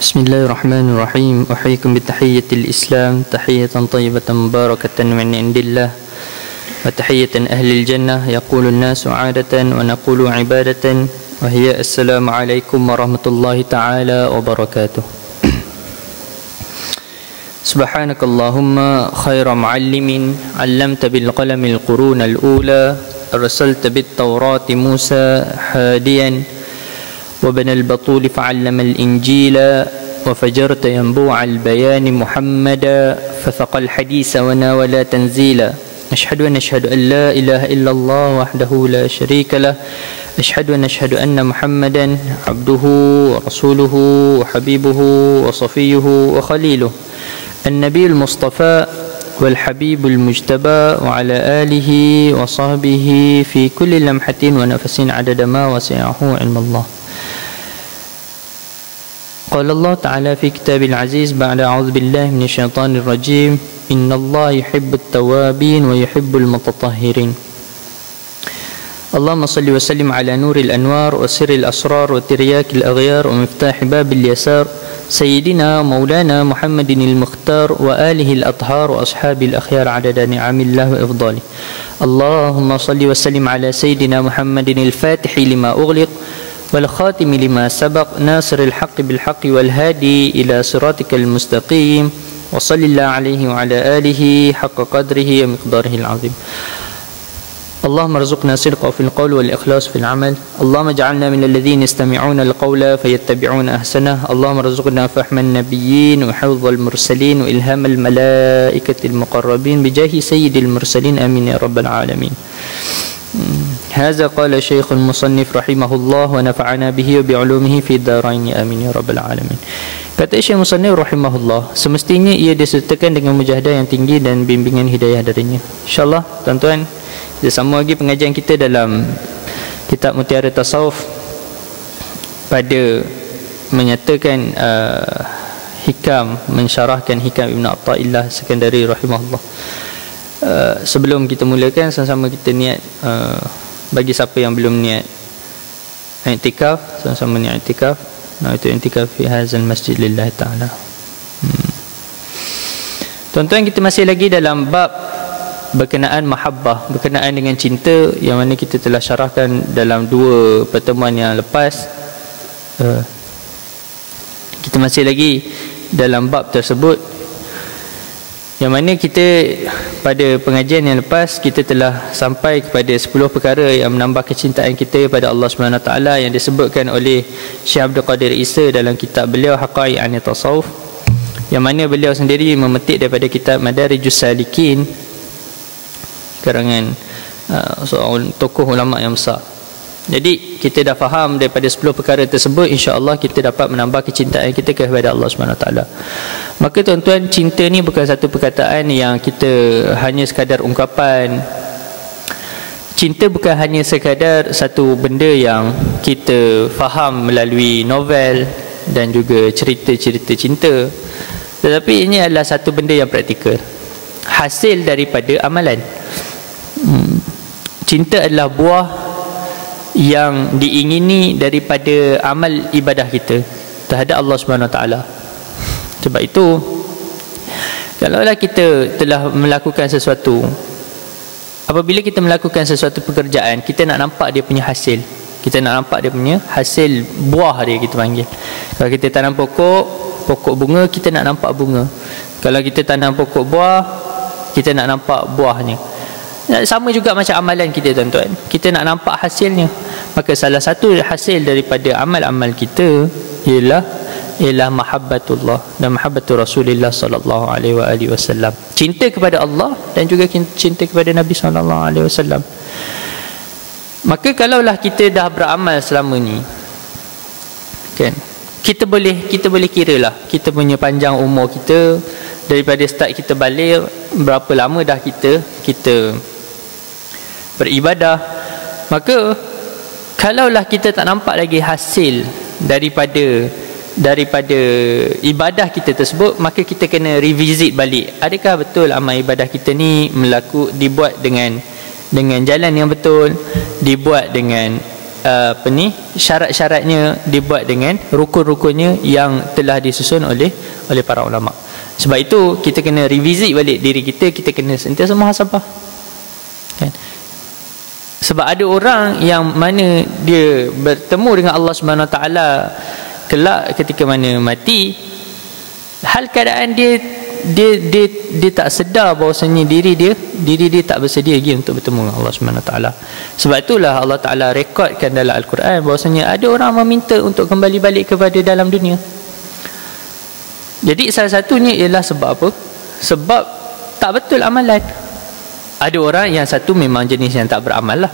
Bismillahirrahmanirrahim. Uhyikum bitahiyyatil Islam, tahiyatan tayyibatan mubarakatan min indillah wa tahiyatan ahlil jannah. Yaqulu an-nasu 'adatan wa naqulu 'ibadatan wa hiya assalamu alaikum warahmatullahi ta'ala wabarakatuh. Subhanakallahumma khaira muallimin 'allamta bil qalamil qurunal ula arsalta bit tawrati Musa hadiyan وبنى البطول فعلم الإنجيل وفجرت ينبوع البيان محمدا فثق الحديث وناول تنزيلا أشهد أن لا إله إلا الله وحده لا شريك له أشهد أن محمدا عبده ورسوله وحبيبه وصفيه وخليله النبي المصطفى والحبيب المجتبى وعلى آله وصحبه في كل لمحة ونفس عدد ما وسعه علم الله. قال الله تعالى في كتاب العزيز بعد أعوذ بالله من الشيطان الرجيم إن الله يحب التوابين ويحب المتطهرين. اللهم صل وسلم على نور الأنوار وسر الأسرار وترياك الأغيار ومفتاح باب اليسار سيدنا مولانا محمد المختار وآله الأطهار وأصحاب الأخيار عدد نعم الله وإفضاله. اللهم صل وسلم على سيدنا محمد الفاتح لما أغلق والخاتم لما سبق ناصر الحق بالحق والهادي إلى صراطك المستقيم وصل الله عليه وعلى آله حق قدره ومقداره العظيم. اللهم ارزقنا صدق في القول والإخلاص في العمل. اللهم اجعلنا من الذين يستمعون القول فيتبعون أحسنه. اللهم ارزقنا فهم النبيين وحفظ المرسلين وإلهام الملائكة المقربين بجاه سيد المرسلين آمين يا رب العالمين. هذا قال شيخ المصنف رحمه الله ونفعنا به وبعلومه في الدارين آمين يا رب العالمين. Kata Syekh Musannif rahimahullah, semestinya ia disertakan dengan mujahadah yang tinggi dan bimbingan hidayah darinya. InsyaAllah tuan-tuan, kita sambung lagi pengajian kita dalam kitab Mutiara Tasawuf pada menyatakan hikam, mensyarahkan hikam Ibn Atta'illah Sekandari rahimahullah. Sebelum kita mulakan, sama-sama kita niat, bagi siapa yang belum niat i'tikaf, sama-sama niat i'tikaf. Nah, itu i'tikaf fi hadzal masjid lillahi ta'ala. Tuan-tuan, kita masih lagi dalam bab berkenaan mahabbah, berkenaan dengan cinta, yang mana kita telah syarahkan dalam 2 pertemuan yang lepas. Kita masih lagi dalam bab tersebut, yang mana kita pada pengajian yang lepas kita telah sampai kepada 10 perkara yang menambah kecintaan kita pada Allah SWT yang disebutkan oleh Syekh Abdul Qadir Isa dalam kitab beliau Haqaiq An Tasawuf, yang mana beliau sendiri memetik daripada kitab Madarijus Salikin karangan seorang tokoh ulama yang besar. Jadi kita dah faham daripada 10 perkara tersebut, insya-Allah kita dapat menambah kecintaan kita kepada Allah SWT. Maka tuan-tuan, cinta ni bukan satu perkataan yang kita hanya sekadar ungkapan. Cinta bukan hanya sekadar satu benda yang kita faham melalui novel dan juga cerita-cerita cinta, tetapi ini adalah satu benda yang praktikal, hasil daripada amalan. Cinta adalah buah yang diingini daripada amal ibadah kita terhadap Allah SWT. Sebab itu, kalaulah kita telah melakukan sesuatu, apabila kita melakukan sesuatu pekerjaan, kita nak nampak dia punya hasil. Kita nak nampak dia punya hasil, buah dia kita panggil. Kalau kita tanam pokok bunga, kita nak nampak bunga. Kalau kita tanam pokok buah, kita nak nampak buahnya. Sama juga macam amalan kita, tuan-tuan. Kita nak nampak hasilnya. Maka salah satu hasil daripada amal-amal kita ialah mahabbatullah dan mahabbatur Rasulullah sallallahu alaihi wasallam. Cinta kepada Allah dan juga cinta kepada Nabi sallallahu alaihi wasallam. Maka kalaulah kita dah beramal selama ni, kan, kita boleh kiralah kita punya panjang umur kita daripada start kita balik, berapa lama dah kita beribadah. Maka kalaulah kita tak nampak lagi hasil daripada ibadah kita tersebut, maka kita kena revisit balik. Adakah betul amal ibadah kita ni dibuat dengan jalan yang betul, dibuat dengan syarat-syaratnya dibuat dengan rukun-rukunnya yang telah disusun oleh para ulama. Sebab itu kita kena revisit balik diri kita, kita kena sentiasa muhasabah, kan? Sebab ada orang yang mana dia bertemu dengan Allah Subhanahu Wa Taala kelak ketika mana mati, hal keadaan dia tak sedar bahawasanya diri dia tak bersedia lagi untuk bertemu dengan Allah Subhanahu Wa Taala. Sebab itulah Allah Taala rekodkan dalam Al-Quran bahawasanya ada orang meminta untuk kembali balik kepada dalam dunia. Jadi salah satunya ialah sebab apa? Sebab tak betul amalan. Ada orang yang satu memang jenis yang tak beramal lah.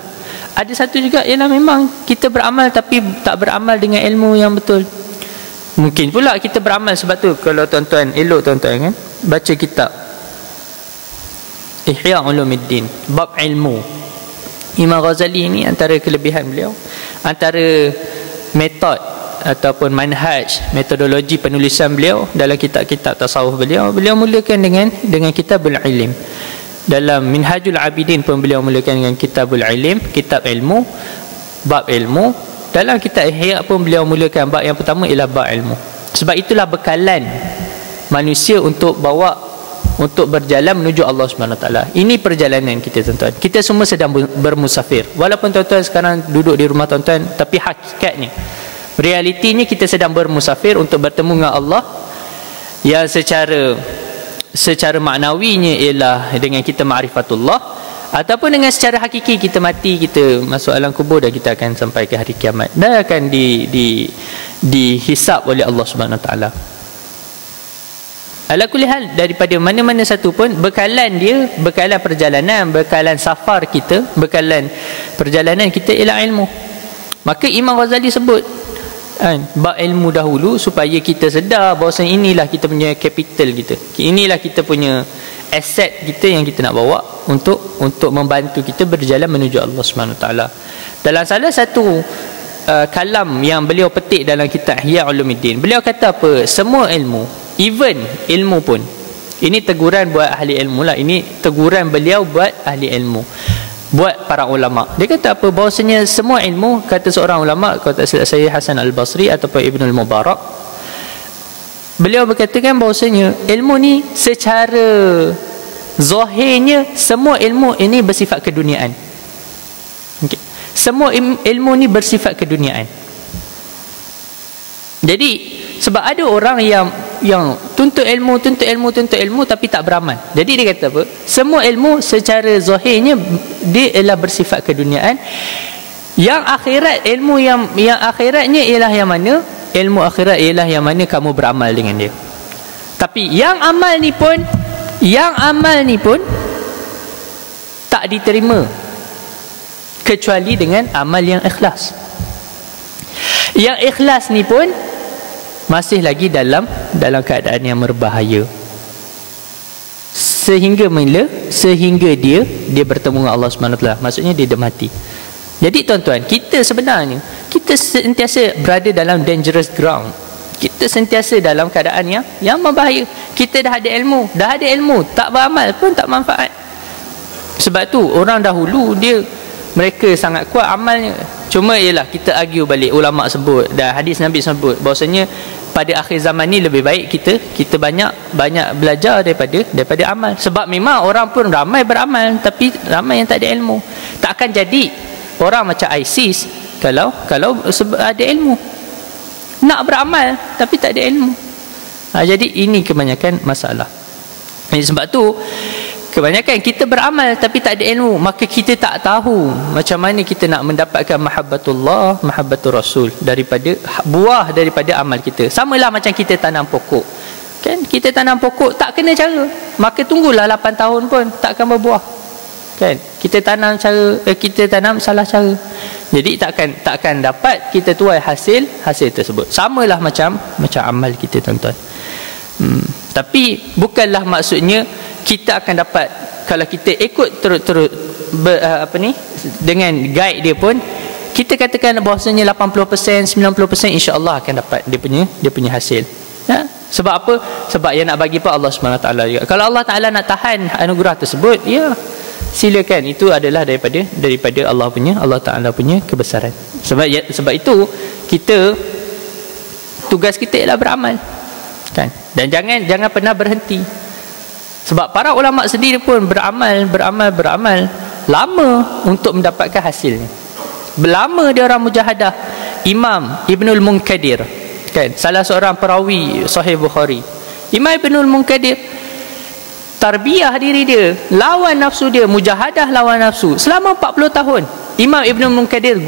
Ada satu juga ialah memang kita beramal tapi tak beramal dengan ilmu yang betul. Mungkin pula kita beramal. Sebab tu kalau tuan-tuan elok tuan-tuan kan baca kitab Ihya Ulumuddin bab ilmu, Imam Ghazali ni antara kelebihan beliau, antara metod ataupun manhaj, metodologi penulisan beliau dalam kitab-kitab tasawuf beliau mulakan dengan kitabul ilm. Dalam Minhajul Abidin pun beliau mulakan dengan kitabul ilm, kitab ilmu, bab ilmu. Dalam kitab Ihya pun beliau mulakan bab yang pertama ialah bab ilmu. Sebab itulah bekalan manusia untuk berjalan menuju Allah Subhanahu Wa Taala. Ini perjalanan kita tuan-tuan. Kita semua sedang bermusafir. Walaupun tuan-tuan sekarang duduk di rumah tuan-tuan, tapi hakikatnya, realitinya kita sedang bermusafir untuk bertemu dengan Allah yang secara maknawinya ialah dengan kita ma'rifatullah, ataupun dengan secara hakiki kita mati, kita masuk alam kubur dan kita akan sampai ke hari kiamat dan akan dihisap oleh Allah Subhanahu Wa Taala. Ala kulli hal, daripada mana-mana satu pun bekalan dia, bekalan perjalanan, bekalan safar kita, bekalan perjalanan kita ialah ilmu. Maka Imam Ghazali sebut bab ilmu dahulu supaya kita sedar bahawa inilah kita punya capital kita, inilah kita punya aset kita yang kita nak bawa untuk membantu kita berjalan menuju Allah Subhanahu Wa Taala. Dalam salah satu kalam yang beliau petik dalam kitab Ihya Ulumuddin, beliau kata apa? Semua ilmu, even ilmu pun, ini teguran buat ahli ilmu lah, ini teguran beliau buat ahli ilmu, buat para ulama. Dia kata apa? Bahawasanya semua ilmu, kata seorang ulama, kalau tak silap saya Hasan Al-Basri ataupun Ibnul Mubarak, beliau berkatakan bahawasanya ilmu ni secara zahirnya semua ilmu ini bersifat keduniaan. Okay. Semua ilmu ni bersifat keduniaan. Jadi sebab ada orang yang tuntut ilmu tapi tak beramal. Jadi dia kata apa? Semua ilmu secara zahirnya dia ialah bersifat keduniaan. Yang akhirat, ilmu yang akhiratnya ialah yang mana? Ilmu akhirat ialah yang mana kamu beramal dengan dia. Tapi yang amal ni pun tak diterima kecuali dengan amal yang ikhlas. Yang ikhlas ni pun masih lagi dalam keadaan yang berbahaya. Sehingga dia bertemu dengan Allah Subhanahu Wa Taala. Maksudnya dia dah mati. Jadi tuan-tuan, kita sebenarnya sentiasa berada dalam dangerous ground. Kita sentiasa dalam keadaan yang berbahaya. Kita dah ada ilmu, tak beramal pun tak manfaat. Sebab tu orang dahulu mereka sangat kuat amalnya. Cuma ialah kita argue balik, ulama sebut dan hadis Nabi sebut bahawasanya pada akhir zaman ni lebih baik kita banyak belajar daripada amal. Sebab memang orang pun ramai beramal tapi ramai yang tak ada ilmu. Tak akan jadi orang macam ISIS kalau ada ilmu. Nak beramal tapi tak ada ilmu. Jadi ini kebanyakan masalah. Sebab tu kebanyakan kita beramal tapi tak ada ilmu, maka kita tak tahu macam mana kita nak mendapatkan mahabbatullah, mahabbatur Rasul daripada buah daripada amal kita. Samalah macam kita tanam pokok. Kan? Kita tanam pokok tak kena cara, maka tunggulah 8 tahun pun takkan berbuah. Kan? Kita tanam salah cara. Jadi takkan dapat kita tuai hasil tersebut. Samalah macam amal kita tuan-tuan. Tapi bukanlah maksudnya kita akan dapat, kalau kita ikut terus dengan guide dia pun, kita katakan bahawasanya 80%, 90% insya-Allah akan dapat dia punya hasil. Ya? Sebab apa? Sebab yang nak bagi apa Allah Subhanahu Wa Taala juga. Kalau Allah Taala nak tahan anugerah tersebut, ya, silakan. Itu adalah daripada Allah Ta'ala punya kebesaran. Sebab itu kita, tugas kita ialah beramal, kan? Dan jangan pernah berhenti. Sebab para ulama sendiri pun beramal lama untuk mendapatkan hasilnya. Lama dia orang mujahadah. Imam Ibnul Munkadir, kan, salah seorang perawi Sahih Bukhari. Imam Ibnul Munkadir tarbiyah diri dia, lawan nafsu dia, mujahadah lawan nafsu selama 40 tahun. Imam Ibnul Munkadir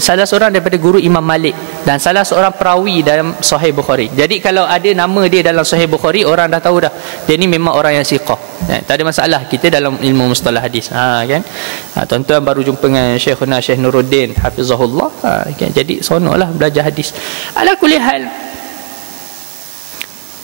salah seorang daripada guru Imam Malik dan salah seorang perawi dalam Sahih Bukhari. Jadi kalau ada nama dia dalam Sahih Bukhari, orang dah tahu dah dia ni memang orang yang siqah. Tak ada masalah kita dalam ilmu mustalah hadis. Kan? Tuan-tuan baru jumpa dengan Syekh Nuruddin hafizahullah. Kan? Jadi seronoklah belajar hadis. Ala kulli hal,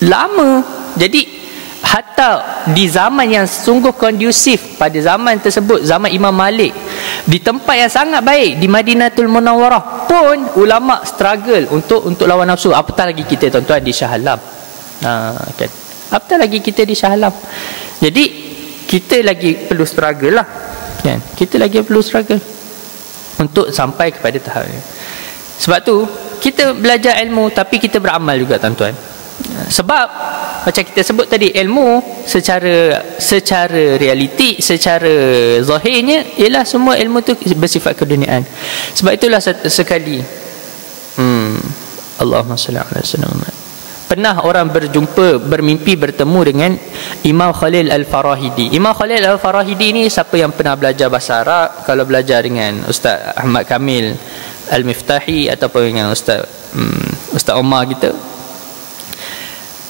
lama. Jadi hatta di zaman yang sungguh kondusif, pada zaman tersebut, zaman Imam Malik, di tempat yang sangat baik di Madinatul Munawwarah pun ulama struggle untuk lawan nafsu. Apatah lagi kita, tuan-tuan, di Shah Alam. Kan? Apatah lagi kita di Shah Alam. Jadi kita lagi perlu struggle lah, kan? Kita lagi perlu struggle untuk sampai kepada tahap ini. Sebab tu kita belajar ilmu tapi kita beramal juga, tuan-tuan. Sebab macam kita sebut tadi, ilmu secara realiti, secara zahirnya ialah semua ilmu tu bersifat keduniaan. Sebab itulah sekali Allahumma salli ala sayyidina Muhammad, pernah orang bermimpi bertemu dengan Imam Khalil Al-Farahidi. Imam Khalil Al-Farahidi ni, siapa yang pernah belajar bahasa Arab, kalau belajar dengan Ustaz Ahmad Kamil Al-Miftahi ataupun dengan Ustaz Omar kita,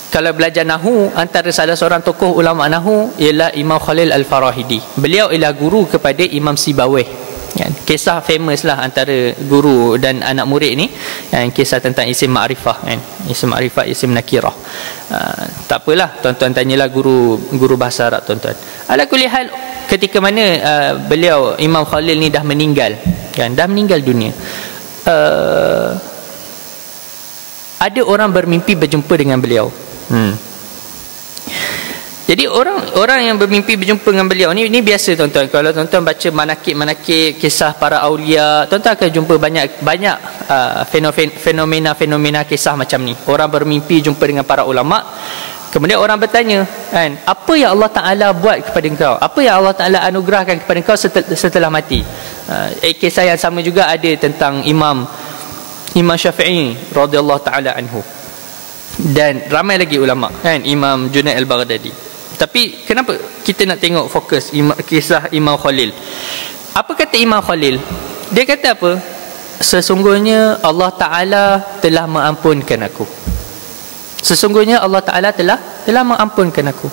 kalau belajar Nahu, antara salah seorang tokoh ulama Nahu ialah Imam Khalil Al-Farahidi. Beliau ialah guru kepada Imam Sibawayh, kan? Kisah famous lah antara guru dan anak murid ni, kan? Kisah tentang isim ma'rifah, kan? Isim ma'rifah, isim nakirah. Tak apalah, tuan-tuan tanyalah guru bahasa Arab, tuan-tuan. Ala kulli hal, ketika mana beliau Imam Khalil ni dah meninggal, kan? Dah meninggal dunia, ada orang bermimpi berjumpa dengan beliau. Jadi orang yang bermimpi berjumpa dengan beliau ni biasa, tuan-tuan. Kalau tuan-tuan baca manakib kisah para aulia, tuan-tuan akan jumpa banyak fenomena kisah macam ni. Orang bermimpi jumpa dengan para ulama, kemudian orang bertanya, kan, apa yang Allah Ta'ala buat kepada engkau, apa yang Allah Ta'ala anugerahkan kepada engkau setelah mati. Kisah yang sama juga ada tentang Imam Syafi'i radhiyallahu ta'ala anhu, dan ramai lagi ulama, kan, Imam Junaid Al-Baghdadi. Tapi kenapa kita nak tengok fokus kisah Imam Khalil? Apa kata Imam Khalil? Dia kata apa? Sesungguhnya Allah Ta'ala telah mengampunkan aku. Sesungguhnya Allah Ta'ala telah mengampunkan aku.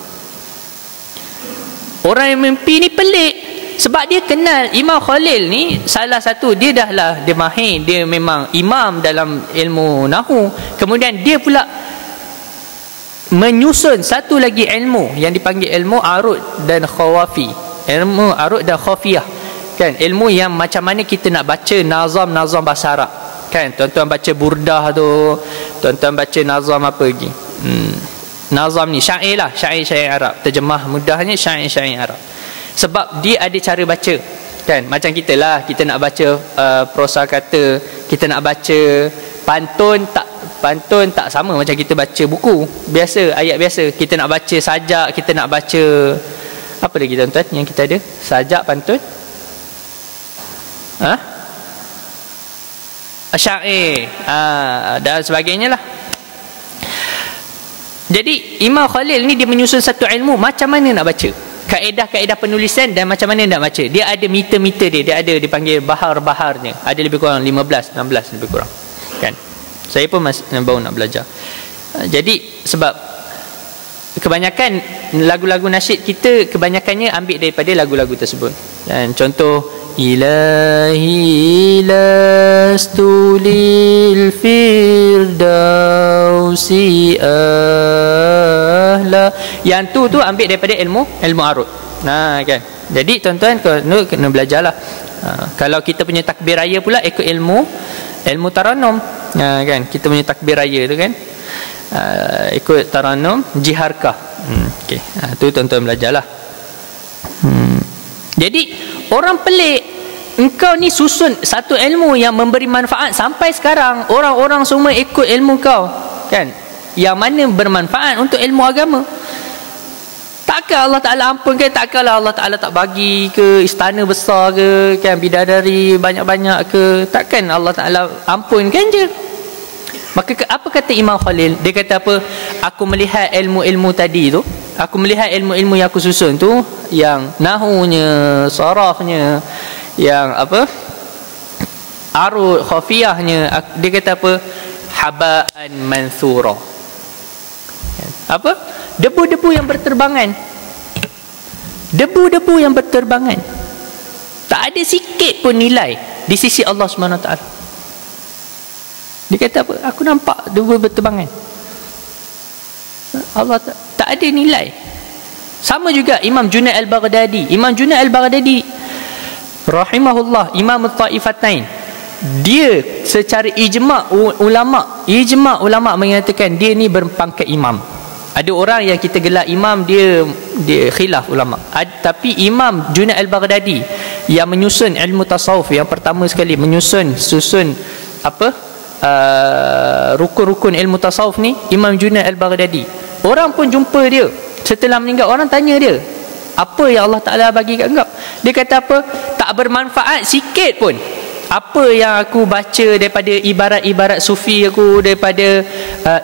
Orang yang mimpi ni pelik, sebab dia kenal Imam Khalil ni, salah satu, dia mahir, dia memang imam dalam ilmu Nahu. Kemudian dia pula menyusun satu lagi ilmu yang dipanggil ilmu arud dan khawafi, ilmu arud dan khafiyah, kan? Ilmu yang macam mana kita nak baca nazam bahasa Arab, kan? Tuan-tuan baca burdah tu, tuan-tuan baca nazam apa lagi, nazam ni syair lah, syair Arab, terjemah mudahnya syair Arab. Sebab dia ada cara baca, kan? Macam kita lah, kita nak baca prosa kata, kita nak baca pantun tak sama macam kita baca buku biasa, ayat biasa. Kita nak baca sajak, kita nak baca apa lagi, tuan-tuan, yang kita ada sajak, pantun, syair, dan sebagainya lah. Jadi Imam Khalil ni dia menyusun satu ilmu macam mana nak baca, kaedah-kaedah penulisan dan macam mana nak baca. Dia ada meter-meter dia ada dipanggil bahar-baharnya. Ada lebih kurang 15-16 lebih kurang, kan? Saya pun masih baru nak belajar. Jadi sebab kebanyakan lagu-lagu nasyid kita kebanyakannya ambil daripada lagu-lagu tersebut. Dan contoh, ilahi lastu lil firdausi ahla. Yang tu ambil daripada ilmu arud. Kan. Jadi tuan-tuan kena belajarlah. Kalau kita punya takbir raya pula ikut ilmu taranum, kan, kita punya takbir raya tu, kan, ikut taranum jiharkah. Okey, tu tuan-tuan belajarlah. Jadi orang pelik, engkau ni susun satu ilmu yang memberi manfaat sampai sekarang orang-orang semua ikut ilmu kau, kan? Yang mana bermanfaat untuk ilmu agama. Takkan Allah Ta'ala ampunkan? Takkanlah Allah Ta'ala tak bagi ke istana besar ke, kan, bidadari banyak-banyak ke? Takkan Allah Ta'ala ampunkan je? Maka apa kata Imam Khalil? Dia kata apa? Aku melihat ilmu-ilmu tadi tu, aku melihat ilmu-ilmu yang aku susun tu, yang nahunya, sarafnya, yang apa, arud, khafiyahnya, dia kata apa? Haba'an manthura. Apa? Debu-debu yang berterbangan. Debu-debu yang berterbangan. Tak ada sikit pun nilai di sisi Allah SWT. Dia kata apa? Aku nampak debu berterbangan. Allah tak ada nilai. Sama juga Imam Junaid al-Baghdadi. Imam Junaid al-Baghdadi rahimahullah, Imam al-Ta'ifatain. Dia secara ijma' ulama mengatakan dia ni berpangkat imam. Ada orang yang kita gelar imam, dia khilaf ulama. Tapi Imam Junaid al-Baghdadi yang menyusun ilmu tasawuf, yang pertama sekali susun apa, rukun-rukun ilmu tasawuf ni, Imam Junaid al-Baghdadi. Orang pun jumpa dia setelah meninggal, orang tanya dia, apa yang Allah Ta'ala bagi kat engkau? Dia kata apa? Tak bermanfaat sikit pun. Apa yang aku baca daripada ibarat-ibarat sufi aku, daripada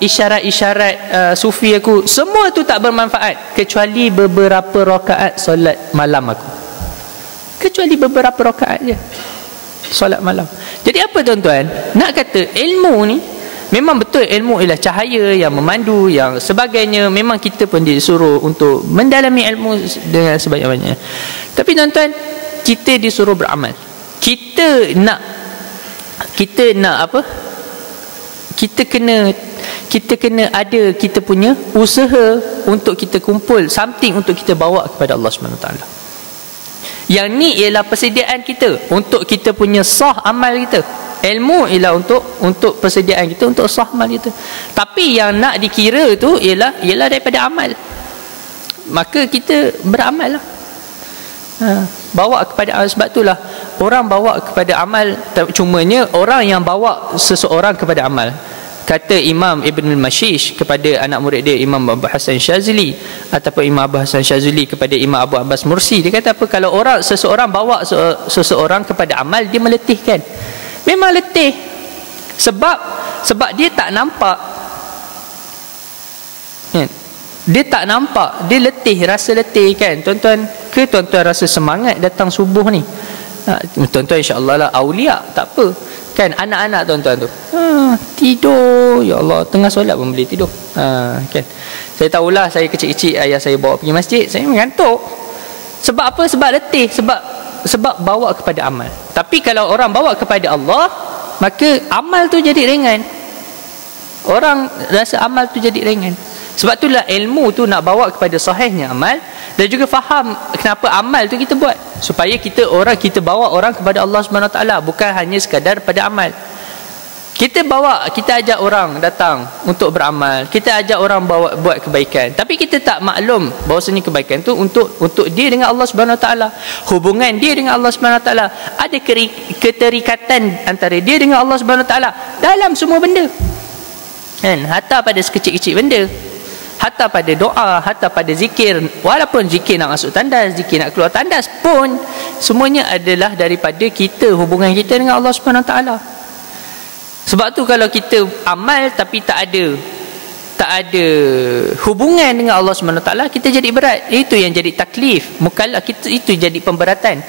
isyarat-isyarat sufi aku, semua tu tak bermanfaat kecuali beberapa rakaat solat malam aku. Kecuali beberapa rakaat je solat malam. Jadi apa tuan-tuan? Nak kata ilmu ni memang betul, ilmu ialah cahaya yang memandu, yang sebagainya. Memang kita pun disuruh untuk mendalami ilmu dengan sebanyak-banyaknya. Tapi tuan-tuan, kita disuruh beramal. Kita nak apa? Kita kena ada kita punya usaha untuk kita kumpul something untuk kita bawa kepada Allah SWT. Yang ni ialah persediaan kita untuk kita punya sah amal kita. Ilmu ialah untuk persediaan kita untuk sah amal kita. Tapi yang nak dikira tu ialah daripada amal. Maka kita beramal lah. Bawa kepada amal. Sebab itulah orang bawa kepada amal. Cumanya orang yang bawa seseorang kepada amal, kata Imam Ibn al-Mashish kepada anak murid dia Imam Abu Hasan Syazili, ataupun Imam Abu Hasan Syazili kepada Imam Abu Abbas Mursi, dia kata apa? Kalau seseorang bawa seseorang kepada amal, dia meletihkan. Memang letih. Sebab dia tak nampak, kan? Dia tak nampak, dia letih, rasa letih, kan tuan-tuan? Ke tuan-tuan rasa semangat datang subuh ni? Tuan-tuan insya-Allah lah aulia, tak apa, kan? Anak-anak tuan-tuan tu tidur, ya Allah, tengah solat pun boleh tidur, kan? Saya tahulah, saya kecil-kecil ayah saya bawa pergi masjid, saya mengantuk. Sebab apa? Sebab letih, sebab bawa kepada amal. Tapi kalau orang bawa kepada Allah, maka amal tu jadi ringan. Orang rasa amal tu jadi ringan. Sebab itulah ilmu tu nak bawa kepada sahihnya amal, dan juga faham kenapa amal tu kita buat, supaya kita bawa orang kepada Allah SWT, bukan hanya sekadar pada amal. Kita ajak orang datang untuk beramal, kita ajak orang buat kebaikan, tapi kita tak maklum bahawasanya kebaikan tu untuk dia dengan Allah SWT. Hubungan dia dengan Allah SWT, ada keterikatan antara dia dengan Allah SWT dalam semua benda, kan? Hatta pada sekecil-kecil benda, hatta pada doa, hatta pada zikir. Walaupun zikir nak masuk tandas, zikir nak keluar tandas pun, semuanya adalah daripada hubungan kita dengan Allah SWT. Sebab tu kalau kita amal tapi tak ada hubungan dengan Allah SWT, kita jadi berat. Itu yang jadi taklif, mukallaf kita, itu jadi pemberatan.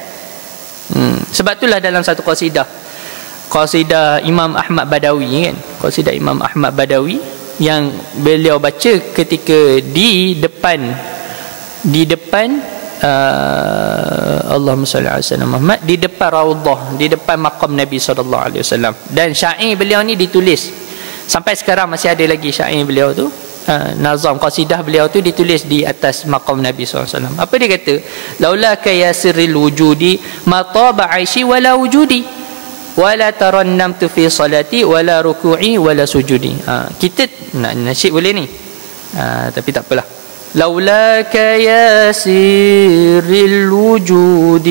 Sebab itulah dalam satu qasidah Imam Ahmad Badawi, kan? Qasidah Imam Ahmad Badawi yang beliau baca ketika di depan Allahumma salli ala sayyidina Muhammad, di depan raudhah, di depan maqam Nabi SAW. Dan syair beliau ni ditulis sampai sekarang, masih ada lagi syair beliau tu, nazam qasidah beliau tu ditulis di atas maqam Nabi SAW. Apa dia kata? Laulaka ya sirril wujudi ma taba aishi wala wujudi wala tarannamtu fi salati wala ruku'i wala sujudi. Kita nak nasyid boleh ni, tapi tak apalah. لولاك يا سر الوجود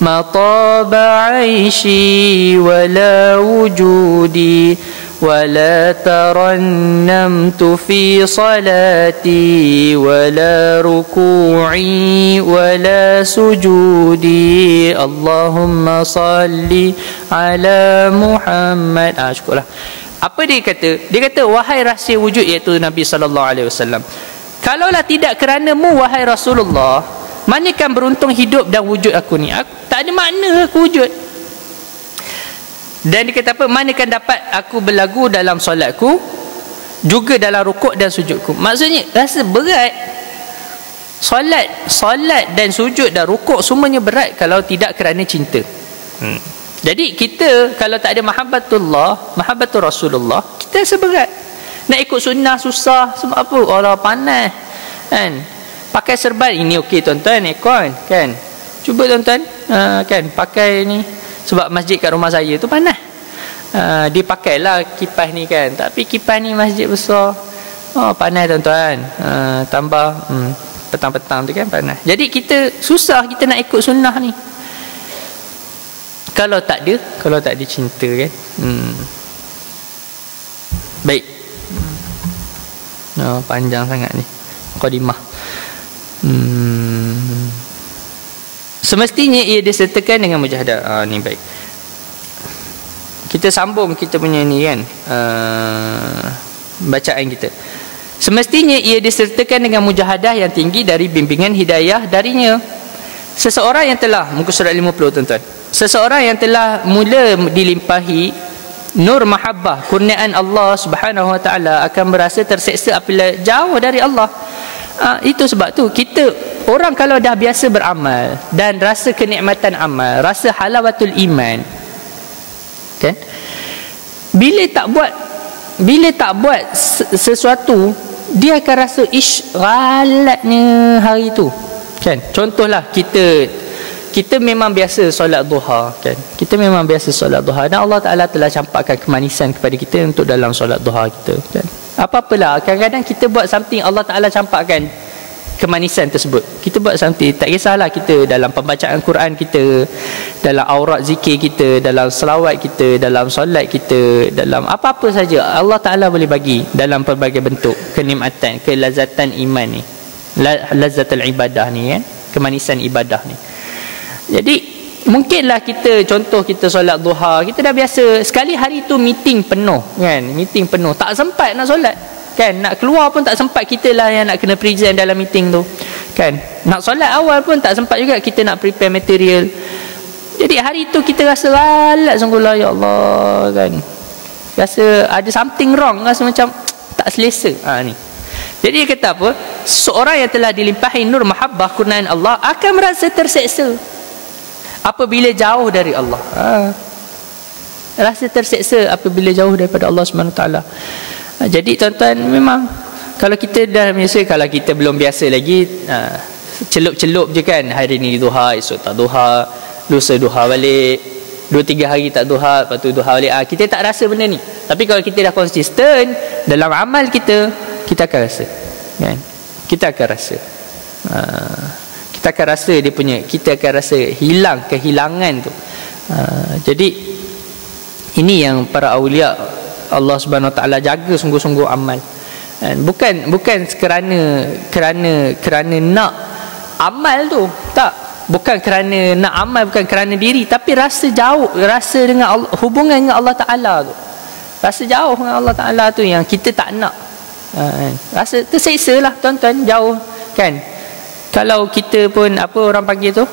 ما طاب عيشي ولا وجودي ولا ترنمت في صلاتي ولا ركوعي ولا سجودي اللهم صل على محمد. Syukurlah. Apa dia kata? Dia kata, wahai rahsia wujud, iaitu Nabi SAW, kalaulah tidak kerana-Mu wahai Rasulullah, manakan beruntung hidup dan wujud aku ni. Tak ada makna aku wujud. Dan dia kata apa? Manakan dapat aku berlagu dalam solatku, juga dalam rukuk dan sujudku. Maksudnya rasa berat. Solat dan sujud dan rukuk semuanya berat kalau tidak kerana cinta. Jadi kita kalau tak ada mahabbatul Rasulullah, kita rasa berat. Nak ikut sunnah susah. Sebab apa? Orang panas kan. Pakai serban ini okey tuan-tuan, aircon kan. Cuba tuan-tuan kan pakai ni. Sebab masjid kat rumah saya tu panas. Dia pakailah kipas ni kan. Tapi kipas ni masjid besar. Panas tuan-tuan. Tambah petang-petang tu kan panas. Jadi kita susah kita nak ikut sunnah ni. Kalau tak ada cinta kan. Baik. Panjang sangat ni mukadimah. Semestinya ia disertakan dengan mujahadah. Ni baik. Kita sambung kita punya ni kan, bacaan kita. Semestinya ia disertakan dengan mujahadah yang tinggi dari bimbingan hidayah darinya. Seseorang yang telah, muka surat 50 tuan-tuan, seseorang yang telah mula dilimpahi nur mahabbah, kurniaan Allah Subhanahu wa taala, akan merasa terseksa apabila jauh dari Allah. Itu sebab tu kita orang kalau dah biasa beramal dan rasa kenikmatan amal, rasa halawatul iman, kan? Bila tak buat sesuatu, dia akan rasa galatnya hari tu, kan? Contohlah kita memang biasa solat duha kan. Kita memang biasa solat duha dan Allah Taala telah campakkan kemanisan kepada kita untuk dalam solat duha kita kan. Apa-apalah kadang-kadang kita buat something, Allah Taala campakkan kemanisan tersebut. Kita buat something, tak kisahlah kita dalam pembacaan Quran kita, dalam aurat zikir kita, dalam selawat kita, dalam solat kita, dalam apa-apa saja Allah Taala boleh bagi dalam pelbagai bentuk kenikmatan, kelazatan iman ni, lazatul ibadah ni kan, kemanisan ibadah ni. Jadi mungkinlah kita, contoh kita solat duha, kita dah biasa sekali hari tu meeting penuh kan, meeting penuh, tak sempat nak solat kan, nak keluar pun tak sempat, kita lah yang nak kena present dalam meeting tu kan, nak solat awal pun tak sempat juga, kita nak prepare material. Jadi hari tu kita rasa lalat sungguhlah, ya Allah kan, rasa ada something wrong, rasa macam tak selesa ni. Jadi dia kata apa? Seorang yang telah dilimpahi nur mahabbah, kurniaan Allah, akan merasa terseksa apabila jauh dari Allah. Rasa terseksa apabila jauh daripada Allah Subhanahu taala. Jadi tuan-tuan, memang kalau kita dah biasa, kalau kita belum biasa lagi, celup-celup je kan, hari ni duha, esok tak duha, lusa duha balik, 2-3 hari tak duha, lepas tu duha balik. Kita tak rasa benda ni. Tapi kalau kita dah konsisten dalam amal kita, kita akan rasa kan? Kita akan rasa kita akan rasa dia punya, kita akan rasa hilang kehilangan tu. Jadi ini yang para awliya Allah Subhanahu Wa Taala jaga sungguh-sungguh amal. Bukan kerana nak amal tu, tak. Bukan kerana nak amal, bukan kerana diri, tapi rasa jauh, rasa dengan Allah, hubungan dengan Allah Taala tu. Rasa jauh dengan Allah Taala tu yang kita tak nak. Rasa terseksa lah tuan-tuan, jauh kan. Kalau kita pun apa orang panggil tu,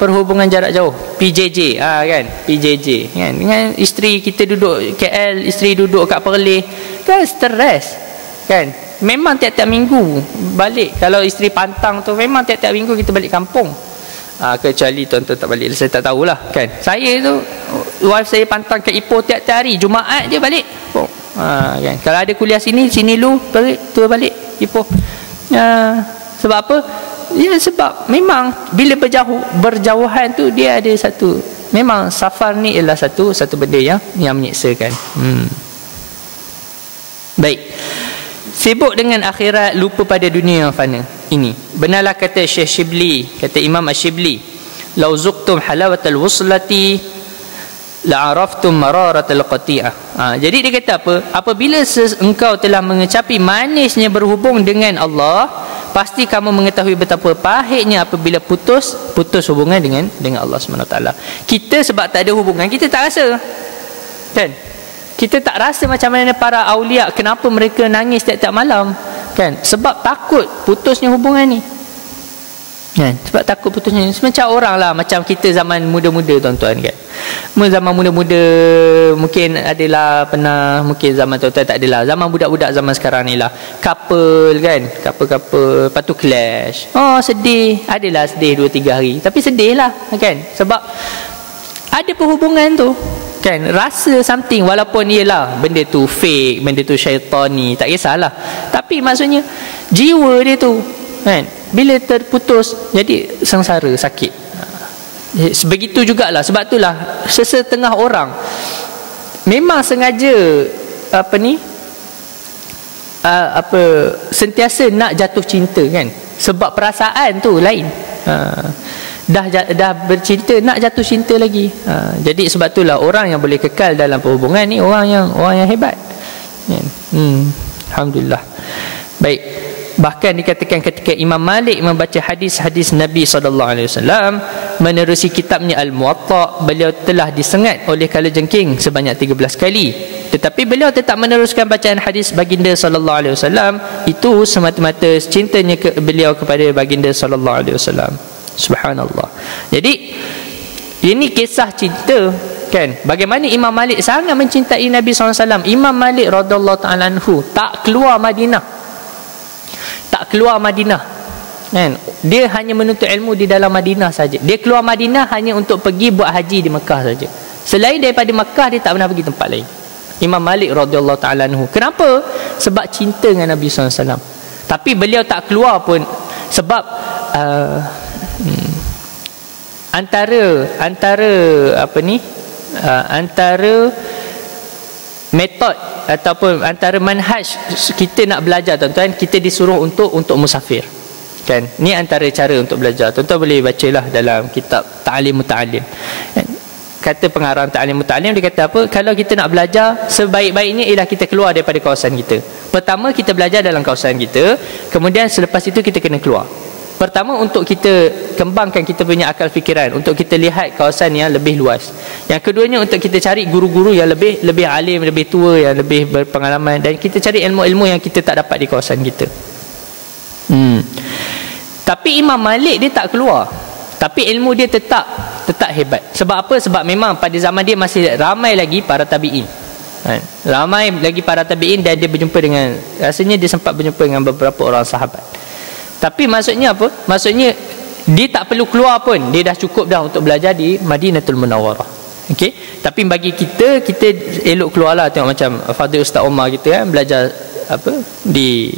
perhubungan jarak jauh, PJJ kan, PJJ kan, dengan isteri kita duduk KL, isteri duduk kat Perlis kan, stres kan. Memang tiap-tiap minggu balik. Kalau isteri pantang tu memang tiap-tiap minggu kita balik kampung. Kecuali tuan-tuan tak balik, saya tak tahulah kan. Saya tu wife saya pantang ke Ipoh tiap-tiap hari, Jumaat dia balik kan. Kalau ada kuliah sini lu balik, tu balik Ipoh. Sebab apa? Ya, sebab memang bila berjauhan tu dia ada satu, memang safar ni ialah satu benda yang menyeksakan. Baik. sibuk dengan akhirat, lupa pada dunia yang fana ini. Benarlah kata Syekh Shibli, kata Imam Ash-Shibli, "Lau zuqtum halawatal wuslati la'araftum mararatal qati'ah." Jadi dia kata apa? Apabila engkau telah mengecapi manisnya berhubung dengan Allah, pasti kamu mengetahui betapa pahitnya apabila putus hubungan dengan Allah SWT. Kita sebab tak ada hubungan, kita tak rasa, kan? Kita tak rasa macam mana para awliya, kenapa mereka nangis tiap-tiap malam, kan? Sebab takut putusnya hubungan ni, kan? Sebab takut putusnya. Macam orang lah, macam kita zaman muda-muda, tuan-tuan, kan? Zaman muda-muda mungkin adalah pernah, mungkin zaman tuan-tuan tak adalah, zaman budak-budak zaman sekarang ni lah, couple, kan? Couple lepas tu clash, sedih, adalah sedih 2-3 hari, tapi sedih lah, kan? Sebab ada perhubungan tu, kan? Rasa something, walaupun ialah benda tu fake, benda tu syaitani, tak kisahlah, tapi maksudnya jiwa dia tu, kan, bila terputus jadi sengsara, sakit. Begitu jugalah, sebab itulah sesetengah orang memang sengaja sentiasa nak jatuh cinta, kan? Sebab perasaan tu lain. Dah bercinta, nak jatuh cinta lagi. Jadi sebab itulah orang yang boleh kekal dalam perhubungan ni orang yang hebat. Alhamdulillah. Baik. Bahkan dikatakan ketika Imam Malik membaca hadis-hadis Nabi SAW menerusi kitabnya Al-Muwatta, beliau telah disengat oleh kalajengking sebanyak 13 kali. Tetapi beliau tetap meneruskan bacaan hadis baginda SAW. Itu semata-mata cintanya beliau kepada baginda SAW. Subhanallah. Jadi ini kisah cinta, kan? Bagaimana Imam Malik sangat mencintai Nabi SAW. Imam Malik radhiyallahu ta'ala anhu tak keluar Madinah, kan? Dia hanya menuntut ilmu di dalam Madinah saja. Dia keluar Madinah hanya untuk pergi buat haji di Mekah saja. Selain daripada Mekah, dia tak pernah pergi tempat lain. Imam Malik radhiyallahu ta'ala anhu. Kenapa? Sebab cinta dengan Nabi SAW. Tapi beliau tak keluar pun sebab antara metod ataupun antara manhaj kita nak belajar, tuan-tuan, kita disuruh untuk musafir, kan? Ni antara cara untuk belajar. Tuan-tuan boleh bacalah dalam kitab Ta'lim Muta'allim, kan? Kata pengarang Ta'lim Muta'allim, dia kata apa? Kalau kita nak belajar, sebaik-baiknya ialah kita keluar daripada kawasan kita. Pertama, kita belajar dalam kawasan kita, kemudian selepas itu kita kena keluar. Pertama, untuk kita kembangkan kita punya akal fikiran, untuk kita lihat kawasan yang lebih luas. Yang keduanya, untuk kita cari guru-guru yang lebih alim, lebih tua, yang lebih berpengalaman, dan kita cari ilmu-ilmu yang kita tak dapat di kawasan kita. Tapi Imam Malik dia tak keluar, tapi ilmu dia tetap hebat. Sebab apa? Sebab memang pada zaman dia masih ramai lagi para tabi'in, kan? Ramai lagi para tabi'in, dan dia berjumpa dengan, rasanya dia sempat berjumpa dengan beberapa orang sahabat. Tapi maksudnya apa? Maksudnya dia tak perlu keluar pun, dia dah cukup dah untuk belajar di Madinatul Munawwarah. Okey. Tapi bagi kita elok keluarlah, tengok macam Fadil Ustaz Omar kita, kan, belajar di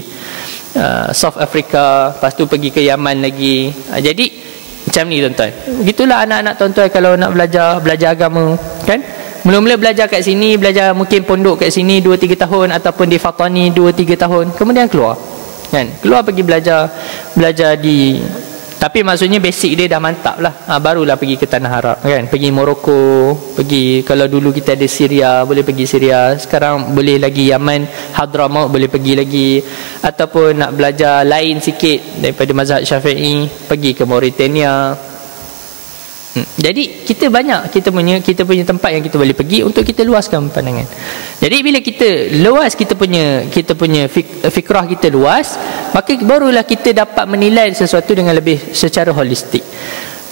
South Africa, lepas tu pergi ke Yaman lagi. Jadi macam ni, tuan-tuan. Begitulah anak-anak tuan-tuan kalau nak belajar agama, kan? Mula-mula belajar kat sini, belajar mungkin pondok kat sini 2-3 tahun, ataupun di Fatani 2-3 tahun, kemudian keluar, kan? Keluar pergi belajar di, tapi maksudnya basic dia dah mantap lah, barulah pergi ke Tanah Arab, kan? Pergi Morocco, pergi, kalau dulu kita ada Syria, boleh pergi Syria. Sekarang boleh lagi Yaman, Hadramaut boleh pergi lagi. Ataupun nak belajar lain sikit daripada mazhab Syafi'i, pergi ke Mauritania. Jadi kita banyak, kita punya tempat yang kita boleh pergi untuk kita luaskan pandangan. Jadi bila kita luas, kita punya fikrah kita luas, maka barulah kita dapat menilai sesuatu dengan lebih secara holistik.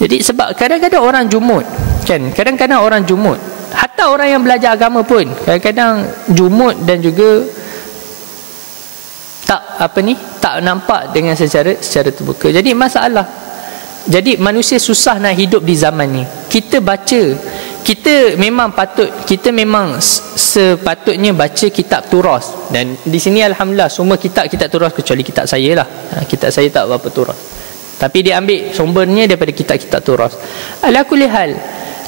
Jadi sebab kadang-kadang orang jumud, kan? Kadang-kadang orang jumud, hatta orang yang belajar agama pun kadang-kadang jumud, dan juga tak nampak dengan secara terbuka. Jadi masalah. Jadi manusia susah nak hidup di zaman ni. Kita memang sepatutnya baca kitab turas. Dan di sini alhamdulillah semua kitab turas, kecuali kitab saya lah. Kitab saya tak berapa turas, tapi dia ambil sumbernya daripada kitab turas. Ala kulli hal,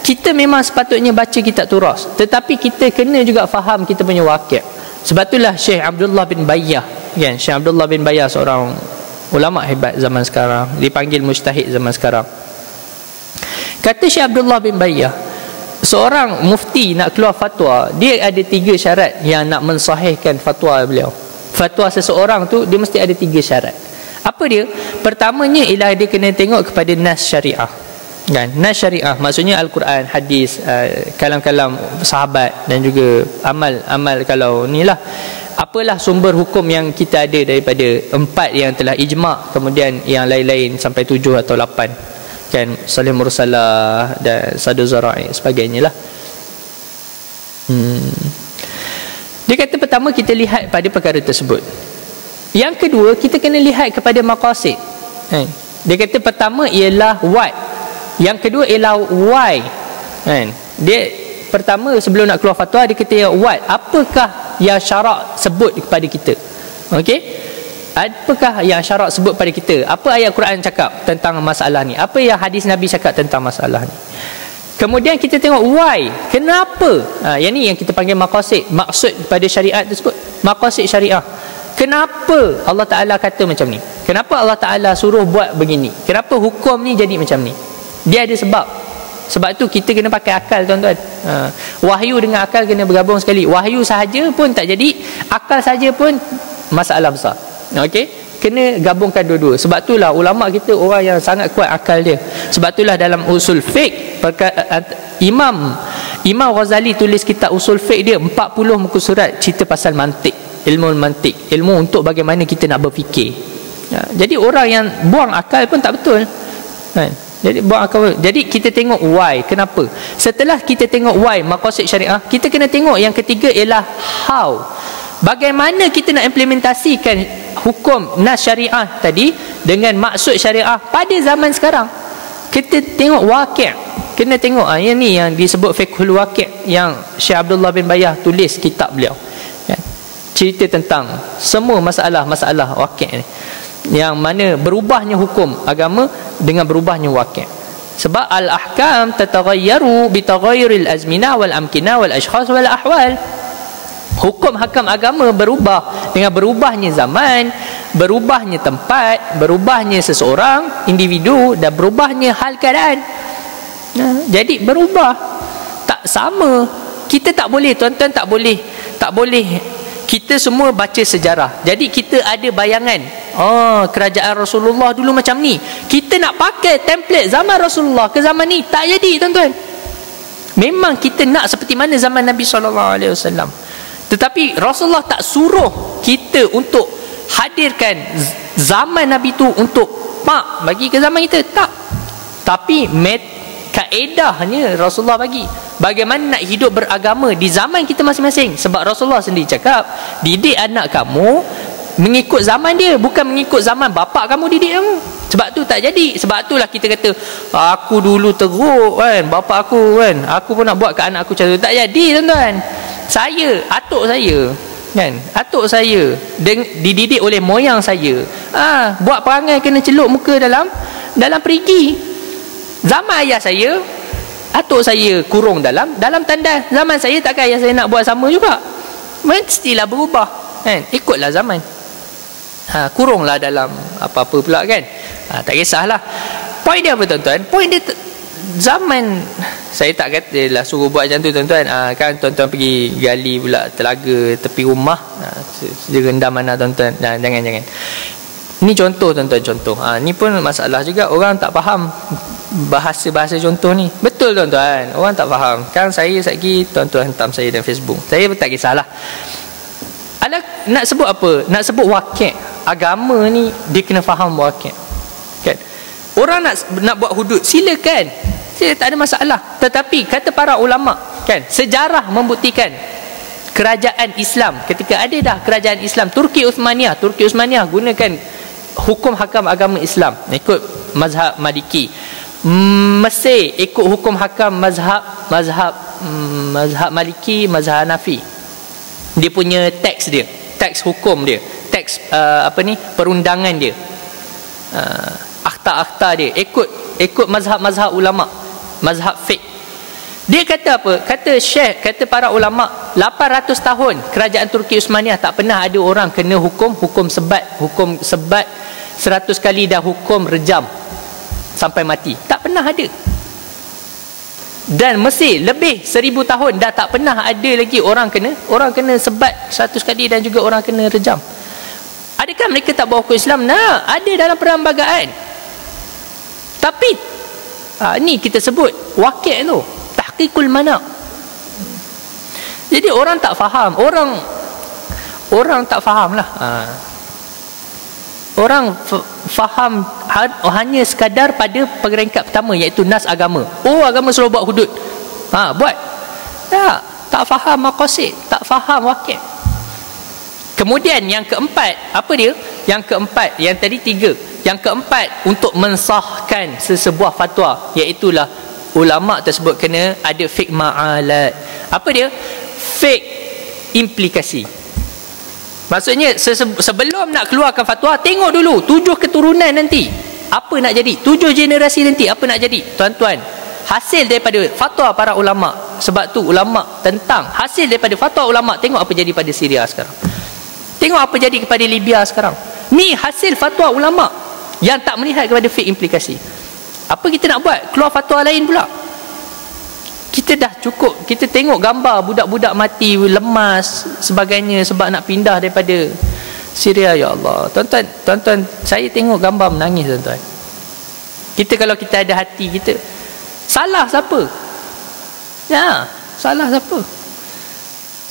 kita memang sepatutnya baca kitab turas, tetapi kita kena juga faham kita punya waqi'. Sebab itulah Syekh Abdullah bin Bayyah kan, Syekh Abdullah bin Bayyah, seorang ulama hebat zaman sekarang, dipanggil mujtahid zaman sekarang. Kata Syekh Abdullah bin Bayyah, seorang mufti nak keluar fatwa, dia ada 3 syarat yang nak mensahihkan fatwa beliau. Fatwa seseorang tu dia mesti ada 3 syarat. Apa dia? Pertamanya ialah dia kena tengok kepada nas syariah. Kan? Nas syariah maksudnya Al-Quran, hadis, kalam-kalam sahabat, dan juga amal kalau inilah, apalah sumber hukum yang kita ada daripada 4 yang telah ijma', kemudian yang lain-lain sampai 7 atau 8, kan, salih mursalah dan sadu zara'i sebagainya lah. Dia kata pertama kita lihat pada perkara tersebut. Yang kedua, kita kena lihat kepada maqasid. Dia kata pertama ialah what, yang kedua ialah why. Dia pertama sebelum nak keluar fatwa, dia kata what, apakah yang syarak sebut kepada kita. Okey, apakah yang syarak sebut pada kita, apa ayat Quran cakap tentang masalah ni, apa yang hadis Nabi cakap tentang masalah ni. Kemudian kita tengok why, kenapa. Yang ni yang kita panggil maqasid, maksud pada syariat tersebut, maqasid syariah. Kenapa Allah Ta'ala kata macam ni, kenapa Allah Ta'ala suruh buat begini, kenapa hukum ni jadi macam ni. Dia ada sebab. Sebab tu kita kena pakai akal, tuan-tuan. Wahyu dengan akal kena bergabung sekali. Wahyu sahaja pun tak jadi, akal saja pun masalah besar. Okey, kena gabungkan dua-dua. Sebab itulah ulama kita orang yang sangat kuat akal dia. Sebab itulah dalam usul fiqh, Imam Ghazali tulis kitab usul fiqh dia 40 muka surat cerita pasal mantik, ilmu mantik, ilmu untuk bagaimana kita nak berfikir. Jadi orang yang buang akal pun tak betul, kan? Jadi buang akal. Jadi kita tengok why, kenapa. Setelah kita tengok why, maqasid syariah, kita kena tengok yang ketiga ialah how. Bagaimana kita nak implementasikan hukum nas syariah tadi dengan maksud syariah pada zaman sekarang. Kita tengok waqi'. Kena tengok yang ni yang disebut fiqhul waqi' yang Syekh Abdullah bin Bayyah tulis kitab beliau. Cerita tentang semua masalah waqi' ni, yang mana berubahnya hukum agama dengan berubahnya waqi'. Sebab al-ahkam tataghayyaru bi taghayyuril azmina wal amkina wal ashkhas wal ahwal. Hukum hakam agama berubah dengan berubahnya zaman, berubahnya tempat, berubahnya seseorang, individu, dan berubahnya hal keadaan. Jadi berubah, tak sama. Kita tak boleh, tuan-tuan, tak boleh kita semua baca sejarah. Jadi kita ada bayangan, kerajaan Rasulullah dulu macam ni, kita nak pakai template zaman Rasulullah ke zaman ni, tak jadi, tuan-tuan. Memang kita nak seperti mana zaman Nabi SAW. Tetapi Rasulullah tak suruh kita untuk hadirkan zaman Nabi tu untuk bagi ke zaman kita, tak. Tapi kaedahnya Rasulullah bagi bagaimana nak hidup beragama di zaman kita masing-masing. Sebab Rasulullah sendiri cakap, didik anak kamu mengikut zaman dia, bukan mengikut zaman bapa kamu didik kamu. Sebab tu tak jadi. Sebab itulah kita kata, aku dulu teruk kan, bapa aku kan, aku pun nak buat ke anak aku macam tu. Tak jadi, tuan-tuan. Atuk saya dididik oleh moyang saya. Buat perangai kena celup muka dalam perigi. Zaman ayah saya, atuk saya kurung dalam tandas. Zaman saya takkan ayah saya nak buat sama juga. Mestilah berubah, kan? Ikutlah zaman. Kurunglah dalam apa-apa pula, kan? Tak kisahlah. Poin dia apa, tuan-tuan? Poin dia zaman, saya tak katalah suruh buat macam tu, tuan-tuan. Kan tuan-tuan pergi gali pula telaga tepi rumah, dia rendam mana, tuan-tuan. Jangan. Ni contoh, tuan-tuan, contoh. Ni pun masalah juga, orang tak faham bahasa contoh ni. Betul, tuan-tuan, orang tak faham. Kan saya lagi, tuan-tuan hentam saya dalam Facebook. Saya pun tak kisahlah. Nak sebut apa? Nak sebut waqi'. Agama ni dia kena faham waqi', kan? Orang nak buat hudud, silakan. Tak ada masalah. Tetapi kata para ulama, kan, sejarah membuktikan kerajaan Islam, ketika ada dah kerajaan Islam, Turki Uthmaniyah gunakan hukum hakam agama Islam ikut mazhab Maliki. Mesir ikut hukum hakam mazhab Maliki, mazhab Hanafi. Dia punya teks hukum dia, teks perundangan dia, akhta dia ikut mazhab ulama, mazhab fiqh. Dia kata apa? Kata Syekh, kata para ulama, 800 tahun kerajaan Turki Uthmaniyah tak pernah ada orang kena hukum sebat 100 kali dah hukum rejam sampai mati. Tak pernah ada. Dan Mesir lebih 1000 tahun dah tak pernah ada lagi orang kena sebat 100 kali dan juga orang kena rejam. Adakah mereka tak bawa hukum Islam? Nah, ada dalam perlembagaan. Tapi ni kita sebut wakil tu, tahqiqul mana. Jadi orang tak faham, orang tak faham lah. Orang faham hanya sekadar pada peringkat pertama, iaitu nas agama. Oh, agama suruh buat hudud, buat. Tak faham maqasid, tak faham wakil. Kemudian yang keempat, apa dia? Yang keempat, yang tadi 3. Yang keempat, untuk mensahkan sesebuah fatwa, iaitulah ulama tersebut kena ada fiqh ma'alat. Apa dia? Fiqh implikasi. Maksudnya sebelum nak keluarkan fatwa, tengok dulu 7 keturunan nanti apa nak jadi, 7 generasi nanti apa nak jadi. Tuan-tuan, hasil daripada fatwa para ulama. Sebab tu ulama tentang hasil daripada fatwa ulama, tengok apa jadi pada Syria sekarang, tengok apa jadi kepada Libya sekarang. Ni hasil fatwa ulama yang tak melihat kepada fiqh implikasi. Apa kita nak buat? Keluar fatwa lain pula. Kita dah cukup, kita tengok gambar budak-budak mati, lemas sebagainya sebab nak pindah daripada Syria. Ya Allah, tuan-tuan, saya tengok gambar menangis, tuan-tuan. Kita kalau kita ada hati, kita salah siapa? Ya, salah siapa?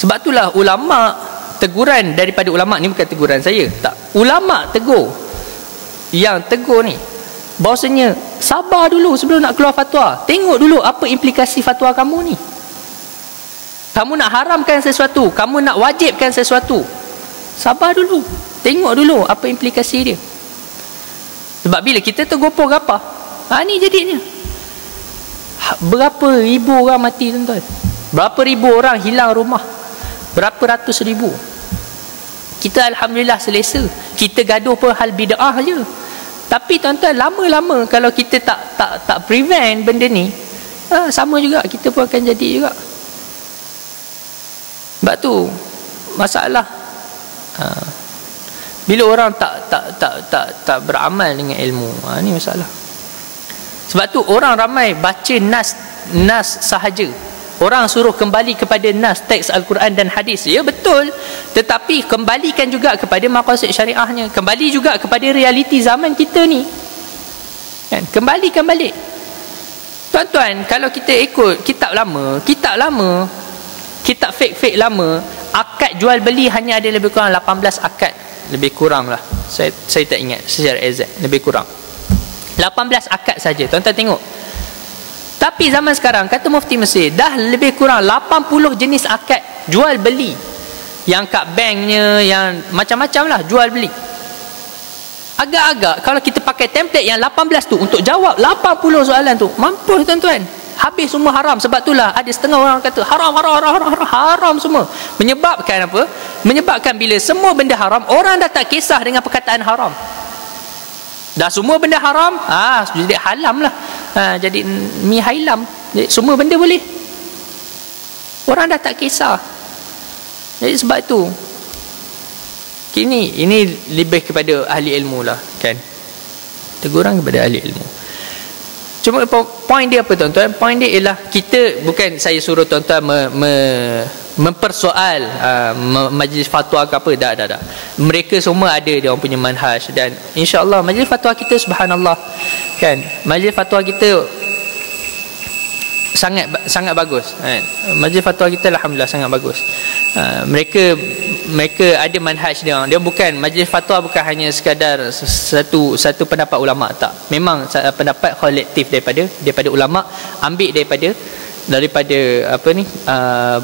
Sebab itulah ulama, teguran daripada ulama ni bukan teguran saya, tak. Ulama tegur, yang tegur ni bahawasanya sabar dulu sebelum nak keluar fatwa. Tengok dulu apa implikasi fatwa kamu ni. Kamu nak haramkan sesuatu, kamu nak wajibkan sesuatu, sabar dulu, tengok dulu apa implikasi dia. Sebab bila kita tergopoh apa, ni jadinya berapa ribu orang mati, tuan-tuan. Berapa ribu orang hilang rumah, berapa ratus ribu. Kita alhamdulillah selesa, kita gaduh pun hal bid'ah je. Tapi tuan-tuan, lama-lama kalau kita tak prevent benda ni, sama juga, kita pun akan jadi juga. Sebab tu masalah, bila orang tak beramal dengan ilmu, ni masalah. Sebab tu orang ramai baca nas sahaja. Orang suruh kembali kepada nas, teks Al-Quran dan hadis. Ya, betul. Tetapi kembalikan juga kepada maqasid syariahnya. Kembali juga kepada realiti zaman kita ni. Kan? Kembalikan balik. Tuan-tuan, kalau kita ikut kitab lama, kitab fake lama, akad jual beli hanya ada lebih kurang 18 akad. Lebih kurang lah. Saya tak ingat secara exact. Lebih kurang 18 akad saja. Tuan-tuan tengok. Tapi zaman sekarang, kata Mufti Mesir, dah lebih kurang 80 jenis akad jual beli. Yang kat banknya, yang macam-macam lah jual beli. Agak-agak kalau kita pakai template yang 18 tu untuk jawab 80 soalan tu, mampus, tuan-tuan. Habis semua haram. Sebab itulah ada setengah orang kata haram semua. Menyebabkan apa? Menyebabkan bila semua benda haram, orang dah tak kisah dengan perkataan haram. Dah semua benda haram, jadi halam lah. Jadi mi hailam. Jadi semua benda boleh. Orang dah tak kisah. Jadi sebab itu ini lebih kepada ahli ilmu lah, kan. Teguran kepada ahli ilmu. Cuma poin dia apa, tuan-tuan? Poin dia ialah kita, bukan saya suruh tuan-tuan mempersoal majlis fatwa ke apa, dah. Mereka semua ada dia orang punya manhaj, dan insya-Allah majlis fatwa kita, subhanallah, kan, majlis fatwa kita sangat bagus, kan? Majlis fatwa kita alhamdulillah sangat bagus. Mereka ada manhaj dia. Dia bukan, majlis fatwa bukan hanya sekadar satu pendapat ulama, tak. Memang pendapat kolektif daripada ulama, ambil daripada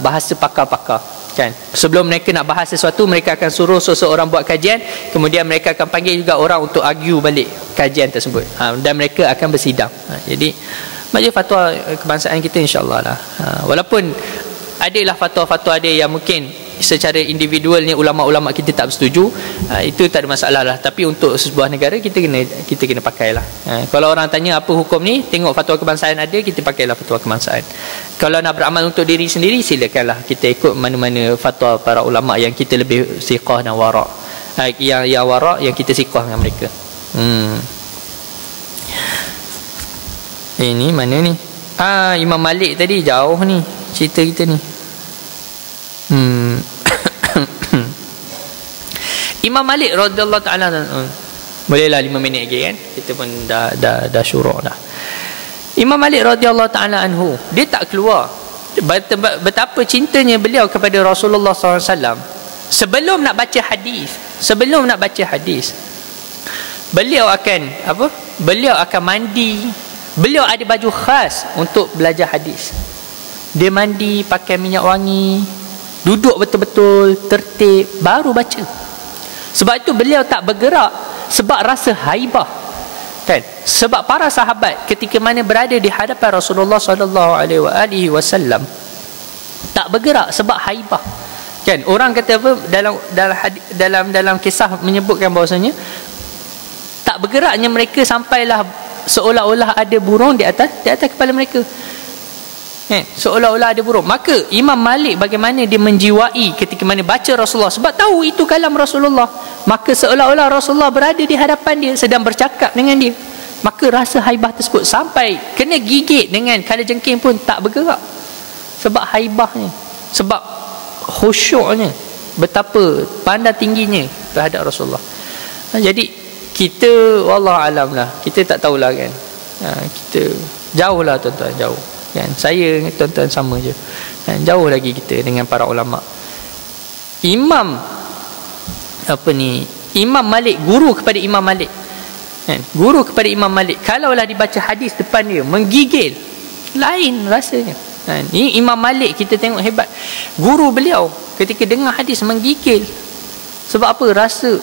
bahasa pakar-pakar, kan. Sebelum mereka nak bahas sesuatu, mereka akan suruh seseorang buat kajian, kemudian mereka akan panggil juga orang untuk argue balik kajian tersebut, dan mereka akan bersidang. Jadi majlis fatwa kebangsaan kita insya-Allah lah, walaupun adalah fatwa-fatwa ada yang mungkin secara individual ni ulama-ulama kita tak bersetuju, itu tak ada masalah lah. Tapi untuk sebuah negara kita kena pakailah. Kalau orang tanya apa hukum ni, tengok fatwa kebangsaan ada, kita pakailah fatwa kebangsaan. Kalau nak beramal untuk diri sendiri, silakanlah kita ikut mana-mana fatwa para ulama yang kita lebih siqah dan wara'. Yang wara', yang kita siqah dengan mereka. Ini mana ni? Imam Malik tadi jauh ni cerita kita ni. Imam Malik radhiyallahu ta'ala, bolehlah 5 minit lagi kan, kita pun dah syuruk dah. Imam Malik radhiyallahu ta'ala anhu, dia tak keluar. Betapa cintanya beliau kepada Rasulullah SAW. Sebelum nak baca hadis, beliau akan mandi. Beliau ada baju khas untuk belajar hadis. Dia mandi pakai minyak wangi, duduk betul-betul tertib, baru baca. Sebab itu beliau tak bergerak, sebab rasa haibah, kan? Sebab para sahabat ketika mana berada di hadapan Rasulullah SAW tak bergerak sebab haibah, kan? Orang kata apa, dalam kisah menyebutkan bahawasanya tak bergeraknya mereka sampailah seolah-olah ada burung di atas kepala mereka. Seolah-olah ada burung. Maka Imam Malik bagaimana dia menjiwai ketika mana baca Rasulullah, sebab tahu itu kalam Rasulullah. Maka seolah-olah Rasulullah berada di hadapan dia, sedang bercakap dengan dia. Maka rasa haibah tersebut sampai kena gigit dengan kalajengking pun tak bergerak. Sebab haibahnya, sebab khusyuknya, betapa pandang tingginya terhadap Rasulullah. Jadi kita wallah alam lah, kita tak tahulah kan. Kita jauh lah tuan-tuan, jauh kan. Saya dengan tuan-tuan sama je kan? Jauh lagi kita dengan para ulama. Imam Malik, guru kepada Imam Malik kan? Guru kepada Imam Malik, kalaulah dibaca hadis depan dia, menggigil, lain rasanya kan? Ini Imam Malik kita tengok hebat. Guru beliau ketika dengar hadis menggigil. Sebab apa? Rasa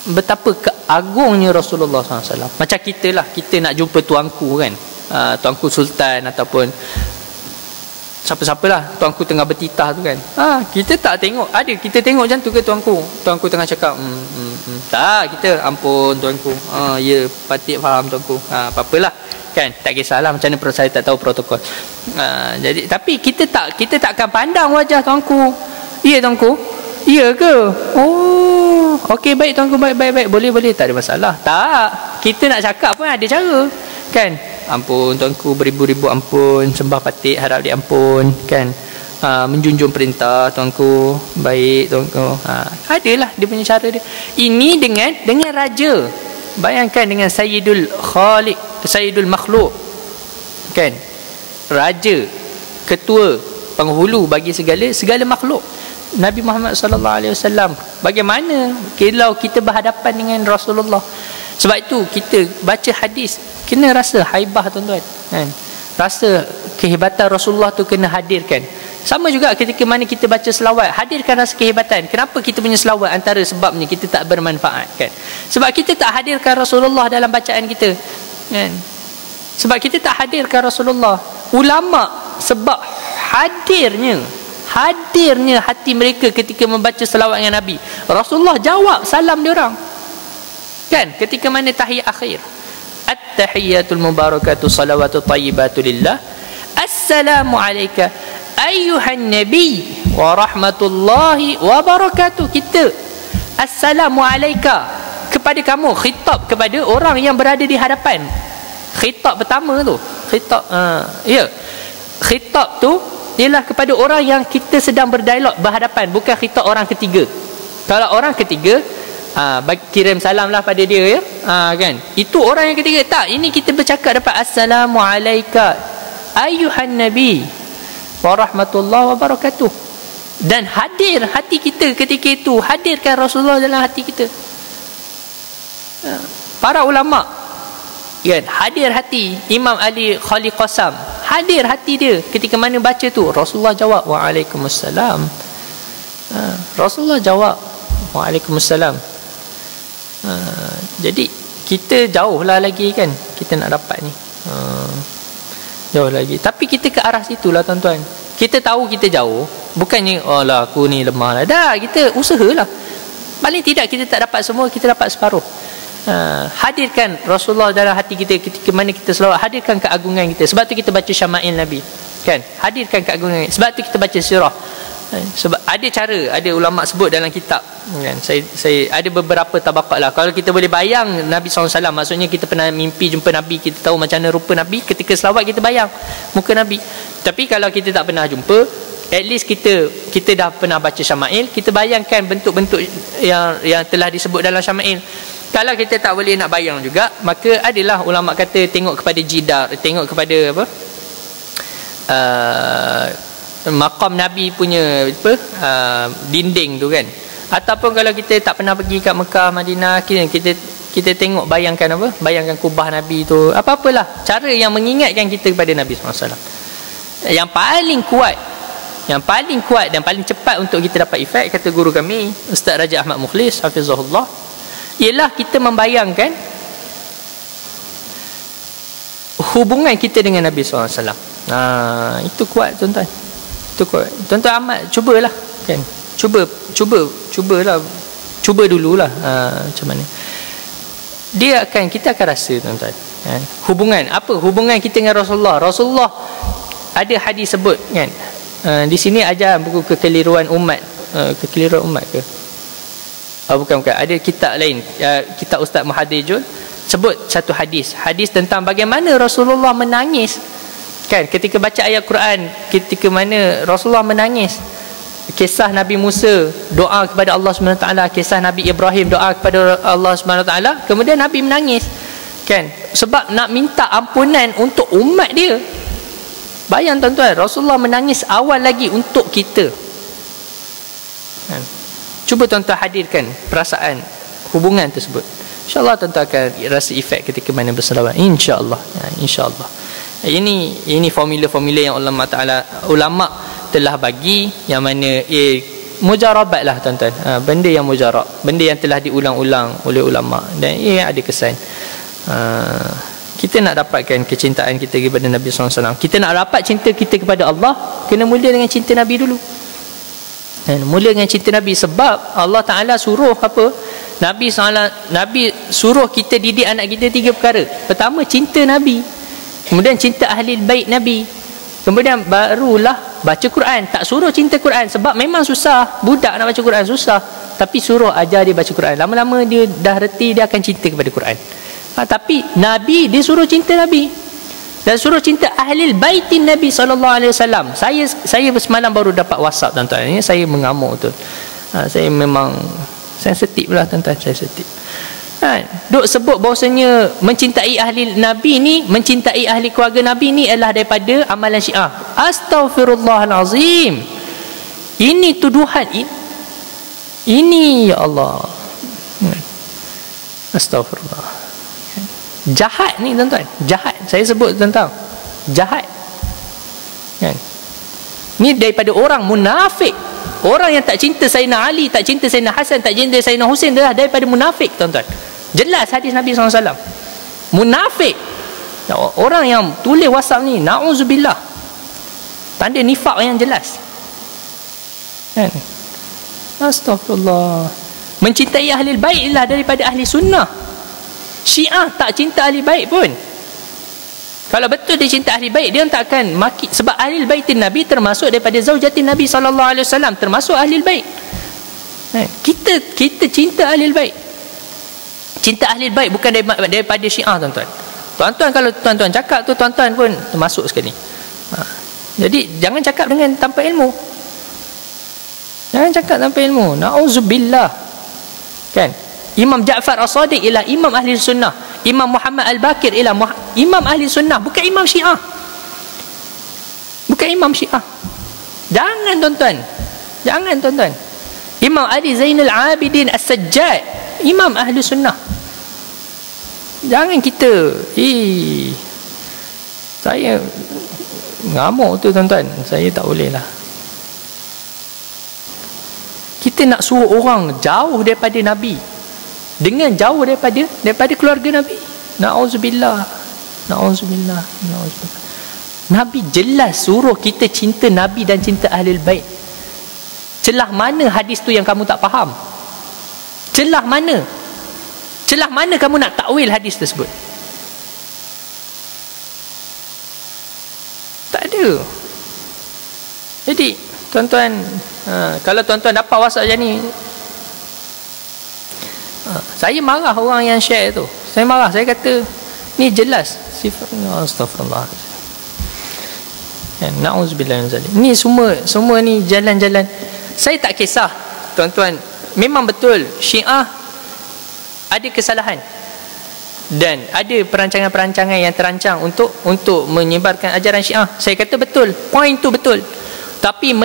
betapa keagungnya Rasulullah SAW. Macam kita lah, kita nak jumpa tuanku kan, tuanku sultan ataupun siapa-siapalah, tuanku tengah bertitah tu kan. Kita tak tengok, ada kita tengok macam tu ke tuanku tengah cakap tak, kita ampun tuanku, ya patut faham tuanku, apa-apalah kan, tak kisahlah macam mana, saya tak tahu protokol. Jadi tapi kita tak akan pandang wajah tuanku. Ya tuanku, ya ke? Okey, baik tuanku, baik, boleh, tak ada masalah. Tak, kita nak cakap pun ada cara kan. Ampun tuanku, beribu-ribu ampun, sembah patik, harap diampun kan. Menjunjung perintah tuanku, baik tuanku. Adalah dia punya cara dia. Ini dengan raja. Bayangkan dengan Sayyidul Khaliq, Sayyidul Makhluk kan, raja, ketua, penghulu bagi segala makhluk, Nabi Muhammad sallallahu alaihi wasallam. Bagaimana kalau kita berhadapan dengan Rasulullah? Sebab itu kita baca hadis kena rasa haibah tuan-tuan kan? Rasa kehebatan Rasulullah tu kena hadirkan. Sama juga ketika mana kita baca selawat, hadirkan rasa kehebatan. Kenapa kita punya selawat? Antara sebabnya kita tak bermanfaat kan? Sebab kita tak hadirkan Rasulullah dalam bacaan kita kan? Sebab kita tak hadirkan Rasulullah. Ulama sebab hadirnya hati mereka ketika membaca selawat dengan Nabi. Rasulullah jawab salam dia orang kan, ketika mana tahiyat akhir, at-tahiyatul mubarakatuh salawatu tayyibatu lillah, assalamu alayka ayyuhan nabi wa rahmatullahi wa barakatuh. Kita assalamu alayka, kepada kamu, khitab kepada orang yang berada di hadapan. Khitab pertama tu, khitab tu ialah kepada orang yang kita sedang berdialog, berhadapan, bukan khitab orang ketiga. Kalau orang ketiga, kirim salam lah pada dia ya, kan, itu orang yang ketiga. Tak, ini kita bercakap dapat assalamu alayka ayyuhan nabi wa rahmatullahi wa barakatuh. Dan hadir hati kita ketika itu, hadirkan Rasulullah dalam hati kita. Para ulama kan, hadir hati Imam Ali Khalil Qasam, hadir hati dia ketika mana baca tu, Rasulullah jawab waalaikumsalam. Rasulullah jawab waalaikumsalam. Jadi kita jauh lah lagi kan, kita nak dapat ni. Jauh lagi. Tapi kita ke arah situlah tuan-tuan. Kita tahu kita jauh. Bukannya oh lah aku ni lemah lah. Dah, kita usahalah. Paling tidak kita tak dapat semua, kita dapat separuh. Hadirkan Rasulullah dalam hati kita ketika mana kita selawat. Hadirkan keagungan kita. Sebab tu kita baca Syama'il Nabi. Kan? Hadirkan keagungan. Sebab tu kita baca sirah. Sebab ada cara, ada ulama sebut dalam kitab kan? Saya ada beberapa tabaqat lah. Kalau kita boleh bayang Nabi SAW, maksudnya kita pernah mimpi jumpa Nabi, kita tahu macam mana rupa Nabi, ketika selawat kita bayang muka Nabi. Tapi kalau kita tak pernah jumpa, at least kita dah pernah baca Syama'il, kita bayangkan bentuk-bentuk yang telah disebut dalam Syama'il. Kalau kita tak boleh nak bayang juga, maka adalah ulama kata tengok kepada jidar, tengok kepada apa, maqam Nabi punya dinding tu kan. Ataupun kalau kita tak pernah pergi kat Mekah, Madinah, kita tengok, bayangkan apa, bayangkan kubah Nabi tu, apa-apalah cara yang mengingatkan kita kepada Nabi SAW. Yang paling kuat dan paling cepat untuk kita dapat efek, kata guru kami Ustaz Raja Ahmad Mukhlis hafizahullah, ialah kita membayangkan hubungan kita dengan Nabi SAW. Itu kuat tuan-tuan. Itu kuat. Tuan-tuan amat cubalah kan. Cubalah. Cuba dululah macam mana. Kita akan rasa tuan-tuan. Kan? Hubungan kita dengan Rasulullah. Rasulullah ada hadis sebut kan. Di sini ajar buku kekeliruan umat. Kekeliruan umat ke? Bukan. Ada kitab lain. Kitab Ustaz Muhaddir Jun sebut satu hadis tentang bagaimana Rasulullah menangis. Kan, ketika baca ayat Quran, ketika mana Rasulullah menangis. Kisah Nabi Musa doa kepada Allah SWT, kisah Nabi Ibrahim doa kepada Allah SWT, kemudian Nabi menangis. Kan? Sebab nak minta ampunan untuk umat dia. Bayang tuan-tuan, Rasulullah menangis awal lagi untuk kita. Kan? Cuba tuan-tuan hadirkan perasaan hubungan tersebut. InsyaAllah tuan-tuan akan rasa efek ketika mana berselawat. InsyaAllah. InsyaAllah. Ini formula-formula yang ulama telah bagi, yang mana mujarabat lah tuan-tuan. Benda yang mujarab, benda yang telah diulang-ulang oleh ulama, dan ada kesan. Kita nak dapatkan kecintaan kita kepada Nabi SAW, kita nak dapat cinta kita kepada Allah, kena mula dengan cinta Nabi dulu. Mula dengan cinta Nabi. Sebab Allah Ta'ala suruh apa? Nabi suruh kita didik anak kita 3 perkara. Pertama, cinta Nabi. Kemudian cinta ahli bait Nabi. Kemudian barulah baca Quran. Tak suruh cinta Quran sebab memang susah. Budak nak baca Quran susah. Tapi suruh ajar dia baca Quran. Lama-lama dia dah reti, dia akan cinta kepada Quran. Tapi Nabi, dia suruh cinta Nabi. Dan suruh cinta ahli baitin Nabi SAW. Saya semalam baru dapat WhatsApp tuan-tuan. Ini saya mengamuk tu. Saya memang sensitif lah tuan-tuan. Sensitif. Duk sebut bahawasanya mencintai ahli Nabi ni, mencintai ahli keluarga Nabi ni adalah daripada amalan Syiah. Astaghfirullahalazim. Ini tuduhan ini ya Allah. Astagfirullah. Jahat ni tuan-tuan. Jahat. Saya sebut tentang jahat. Kan? Ni daripada orang munafik. Orang yang tak cinta Sayyidina Ali, tak cinta Sayyidina Hasan, tak cinta Sayyidina Husain, adalah daripada munafik tuan-tuan. Jelas hadis Nabi SAW. Munafik. Orang yang tulis WhatsApp ni, na'udzubillah, tanda nifak yang jelas. Kan? Astagfirullah. Mencintai ahli bait ialah daripada ahli sunnah. Syiah tak cinta ahli bait pun. Kalau betul dia cinta ahli bait, dia tak akan maki. Sebab ahli baitin Nabi termasuk daripada zaujatin Nabi SAW, termasuk ahli bait. Kita cinta ahli bait. Cinta ahli bait bukan daripada Syiah tuan-tuan. Tuan-tuan, kalau tuan-tuan cakap tu, tuan-tuan pun termasuk sekali. Jadi jangan cakap dengan tanpa ilmu. Jangan cakap tanpa ilmu. Na'udzubillah. Kan? Imam Ja'far As-Sadiq ialah imam ahli sunnah. Imam Muhammad Al-Bakir ialah imam ahli sunnah, bukan imam Syiah. Bukan imam Syiah. Jangan tuan-tuan. Jangan tuan-tuan. Imam Ali Zainal Abidin As-Sajjad, imam ahli sunnah. Jangan kita saya ngamuk tu tuan-tuan. Saya tak boleh lah. Kita nak suruh orang jauh daripada Nabi, dengan jauh daripada keluarga Nabi. Na'udzubillah. Na'udzubillah. Na'udzubillah. Nabi jelas suruh kita cinta Nabi dan cinta Ahlul Bait. Celah mana hadis tu yang kamu tak faham? Celah mana? Celah mana kamu nak takwil hadis tersebut? Tak ada. Jadi tuan-tuan, kalau tuan-tuan dapat WhatsApp macam ni, saya marah orang yang share tu. Saya marah, saya kata ni jelas sifat. Astagfirullah. Na'udzubillah min zalik. Ni semua ni jalan-jalan. Saya tak kisah tuan-tuan, memang betul Syiah ada kesalahan dan ada perancangan-perancangan yang terancang untuk menyebarkan ajaran Syiah. Saya kata betul, poin tu betul. Tapi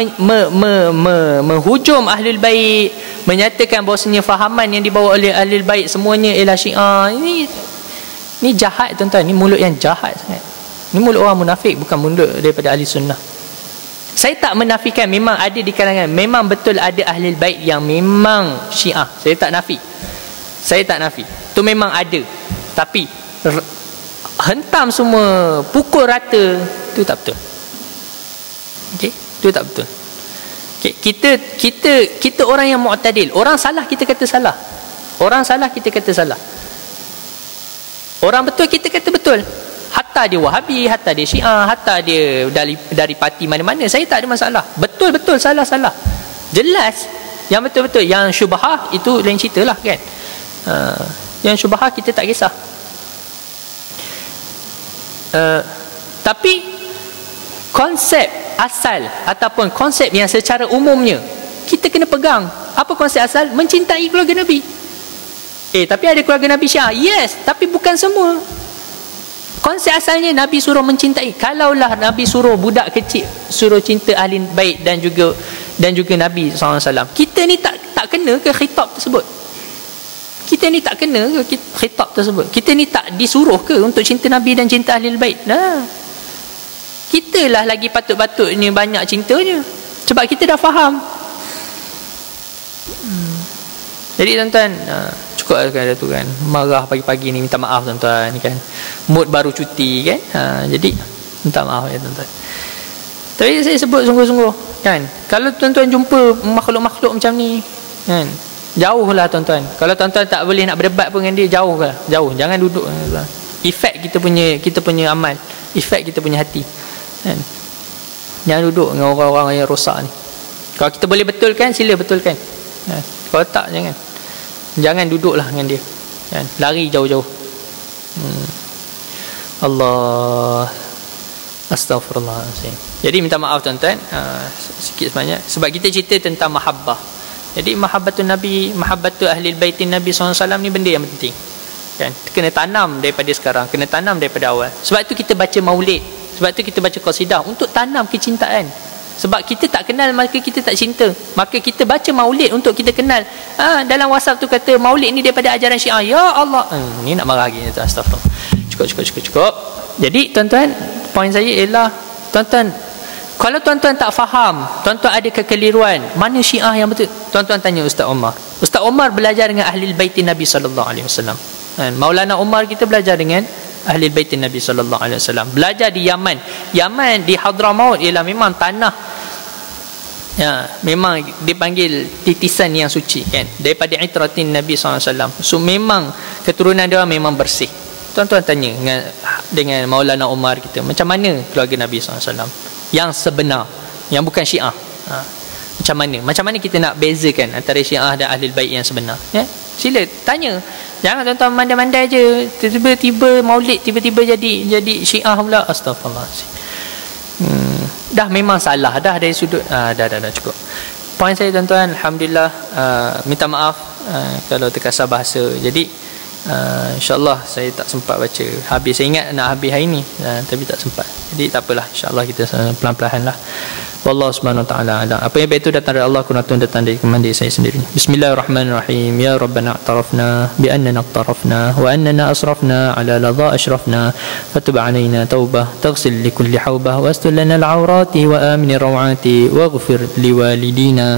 menghujum Ahlul Bait, menyatakan bahawasanya fahaman yang dibawa oleh Ahlul Bait semuanya ialah Syiah, ini jahat tuan-tuan. Ini mulut yang jahat sangat. Ini mulut orang munafik, bukan mulut daripada ahli sunnah. Saya tak menafikan, memang ada di kalangan, memang betul ada Ahlul Bait yang memang Syiah. Saya tak nafi. Itu memang ada. Tapi hentam semua, pukul rata, itu tak betul. Okey, itu tak betul. Okay. Kita orang yang mu'tadil. Orang salah kita kata salah. Orang salah kita kata salah. Orang betul kita kata betul. Hatta dia Wahabi, hatta dia Syiah, hatta dia dari parti mana-mana, saya tak ada masalah. Betul-betul, salah-salah. Jelas. Yang betul-betul, yang syubhah itu lain cerita lah kan. Yang syubhah kita tak kisah. Tapi konsep asal ataupun konsep yang secara umumnya kita kena pegang. Apa konsep asal? Mencintai keluarga Nabi. Tapi ada keluarga Nabi Syiah? Yes, tapi bukan semua. Konsep asalnya Nabi suruh mencintai. Kalaulah Nabi suruh budak kecil suruh cinta ahli bait dan juga Nabi SAW, kita ni tak kena ke khitab tersebut? Kita ni tak kena ke khitab tersebut? Kita ni tak disuruh ke untuk cinta Nabi dan cinta ahli bait? Nah, kita lah lagi patut-patutnya banyak cintanya, sebab kita dah faham. Jadi tuan-tuan, cukup kan tu kan, marah pagi-pagi ni, minta maaf tuan-tuan ni kan, mood baru cuti kan, jadi minta maaf ya tuan-tuan. Tapi saya sebut sungguh-sungguh kan, kalau tuan-tuan jumpa makhluk-makhluk macam ni kan, jauhlah tuan-tuan. Kalau tuan-tuan tak boleh nak berdebat pun dengan dia, jauh, jangan duduk. Efek kita punya amal, efek kita punya hati kan. Jangan duduk dengan orang-orang yang rosak ni. Kalau kita boleh betulkan, sila betulkan kan. Kalau tak, jangan duduklah dengan dia kan? Lari jauh-jauh. Allah, astagfirullahaladzim. Jadi minta maaf tuan-tuan, sikit sebanyak, sebab kita cerita tentang mahabbah. Jadi mahabbatun Nabi, mahabbatu ahli baitin Nabi SAW ni benda yang penting kan? Kena tanam daripada sekarang, kena tanam daripada awal. Sebab tu kita baca maulid, sebab tu kita baca qasidah, untuk tanam kecintaan. Sebab kita tak kenal, maka kita tak cinta. Maka kita baca maulid untuk kita kenal. Dalam WhatsApp tu kata maulid ni daripada ajaran Syiah. Ya Allah, ni nak marah lagi. Astagfirullah. Cukup. Jadi tuan-tuan, poin saya ialah, tuan-tuan, kalau tuan-tuan tak faham, tuan-tuan ada kekeliruan, mana Syiah yang betul, tuan-tuan tanya Ustaz Omar. Ustaz Omar belajar dengan ahli baitin Nabi SAW. Maulana Omar kita belajar dengan ahli baitin Nabi SAW. Belajar di Yaman. Yaman di Hadramaut ialah memang tanah, ya, memang dipanggil titisan yang suci kan, daripada itratin Nabi SAW. So memang keturunan dia memang bersih. Tuan-tuan tanya dengan Maulana Umar kita, macam mana keluarga Nabi SAW yang sebenar, yang bukan Syiah. Macam mana kita nak bezakan antara Syiah dan Ahlul Bait yang sebenar ya? Sila tanya. Jangan tuan-tuan mandai-mandai je, tiba-tiba maulid, tiba-tiba jadi Syiah pula. Astagfirullahaladzim. Dah memang salah dah dari sudut. Dah cukup. Poin saya tuan-tuan, alhamdulillah, minta maaf kalau terkasar bahasa. Jadi insya-Allah saya tak sempat baca habis. Saya ingat nak habis hari ni, tapi tak sempat. Jadi tak apalah, insya-Allah kita pelan-pelan lah. Wallahu subhanahu wa ta'ala alam. Apa yang baik itu datang dari Allah, kunatun datang dari kemandi saya sendiri. Bismillahirrahmanirrahim. Ya Rabbana a'tarafna bi annana aqtarafna wa annana asrafna ala ladha ashrafna fatub alaina taubah taghsil li kulli haubah wastur lana al-awrati wa amin rawati waghfir liwalidina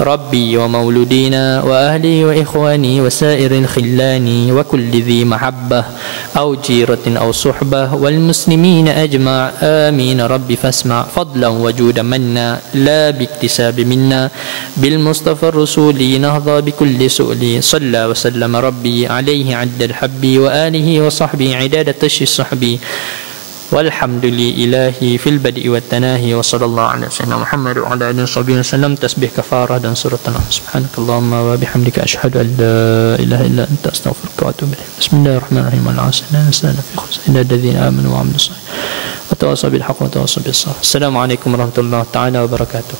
Rabbi wa mauludina wa ahli wa ikhwani wa sairil khillani wa kulli dhi mahabbah aw jiratin aw suhbah wal muslimina آمين رب فاسمع فضلا وجودا منا لا باكتساب منا بالمصطفى الرسول نهضى بكل سؤل صلى وسلم ربي عليه عد الحب وآله وصحبه عداد تشي الصحب والحمد لله في البدء والتناهي وصلى الله على سيدنا محمد وعلى آله وصحبه وسلم تسبيح كفارة dan surat An-Nahl. سبحانك اللهم وبحمدك أشهد أن لا إله إلا أنت أستغفرك وأتوب إليك. بسم الله الرحمن الرحيم. العصر لا نسأل في خسر إلا الذين آمنوا وعملوا الصالحات وتواصوا بالحق وتواصوا بالصبر. السلام عليكم ورحمة الله تعالى وبركاته.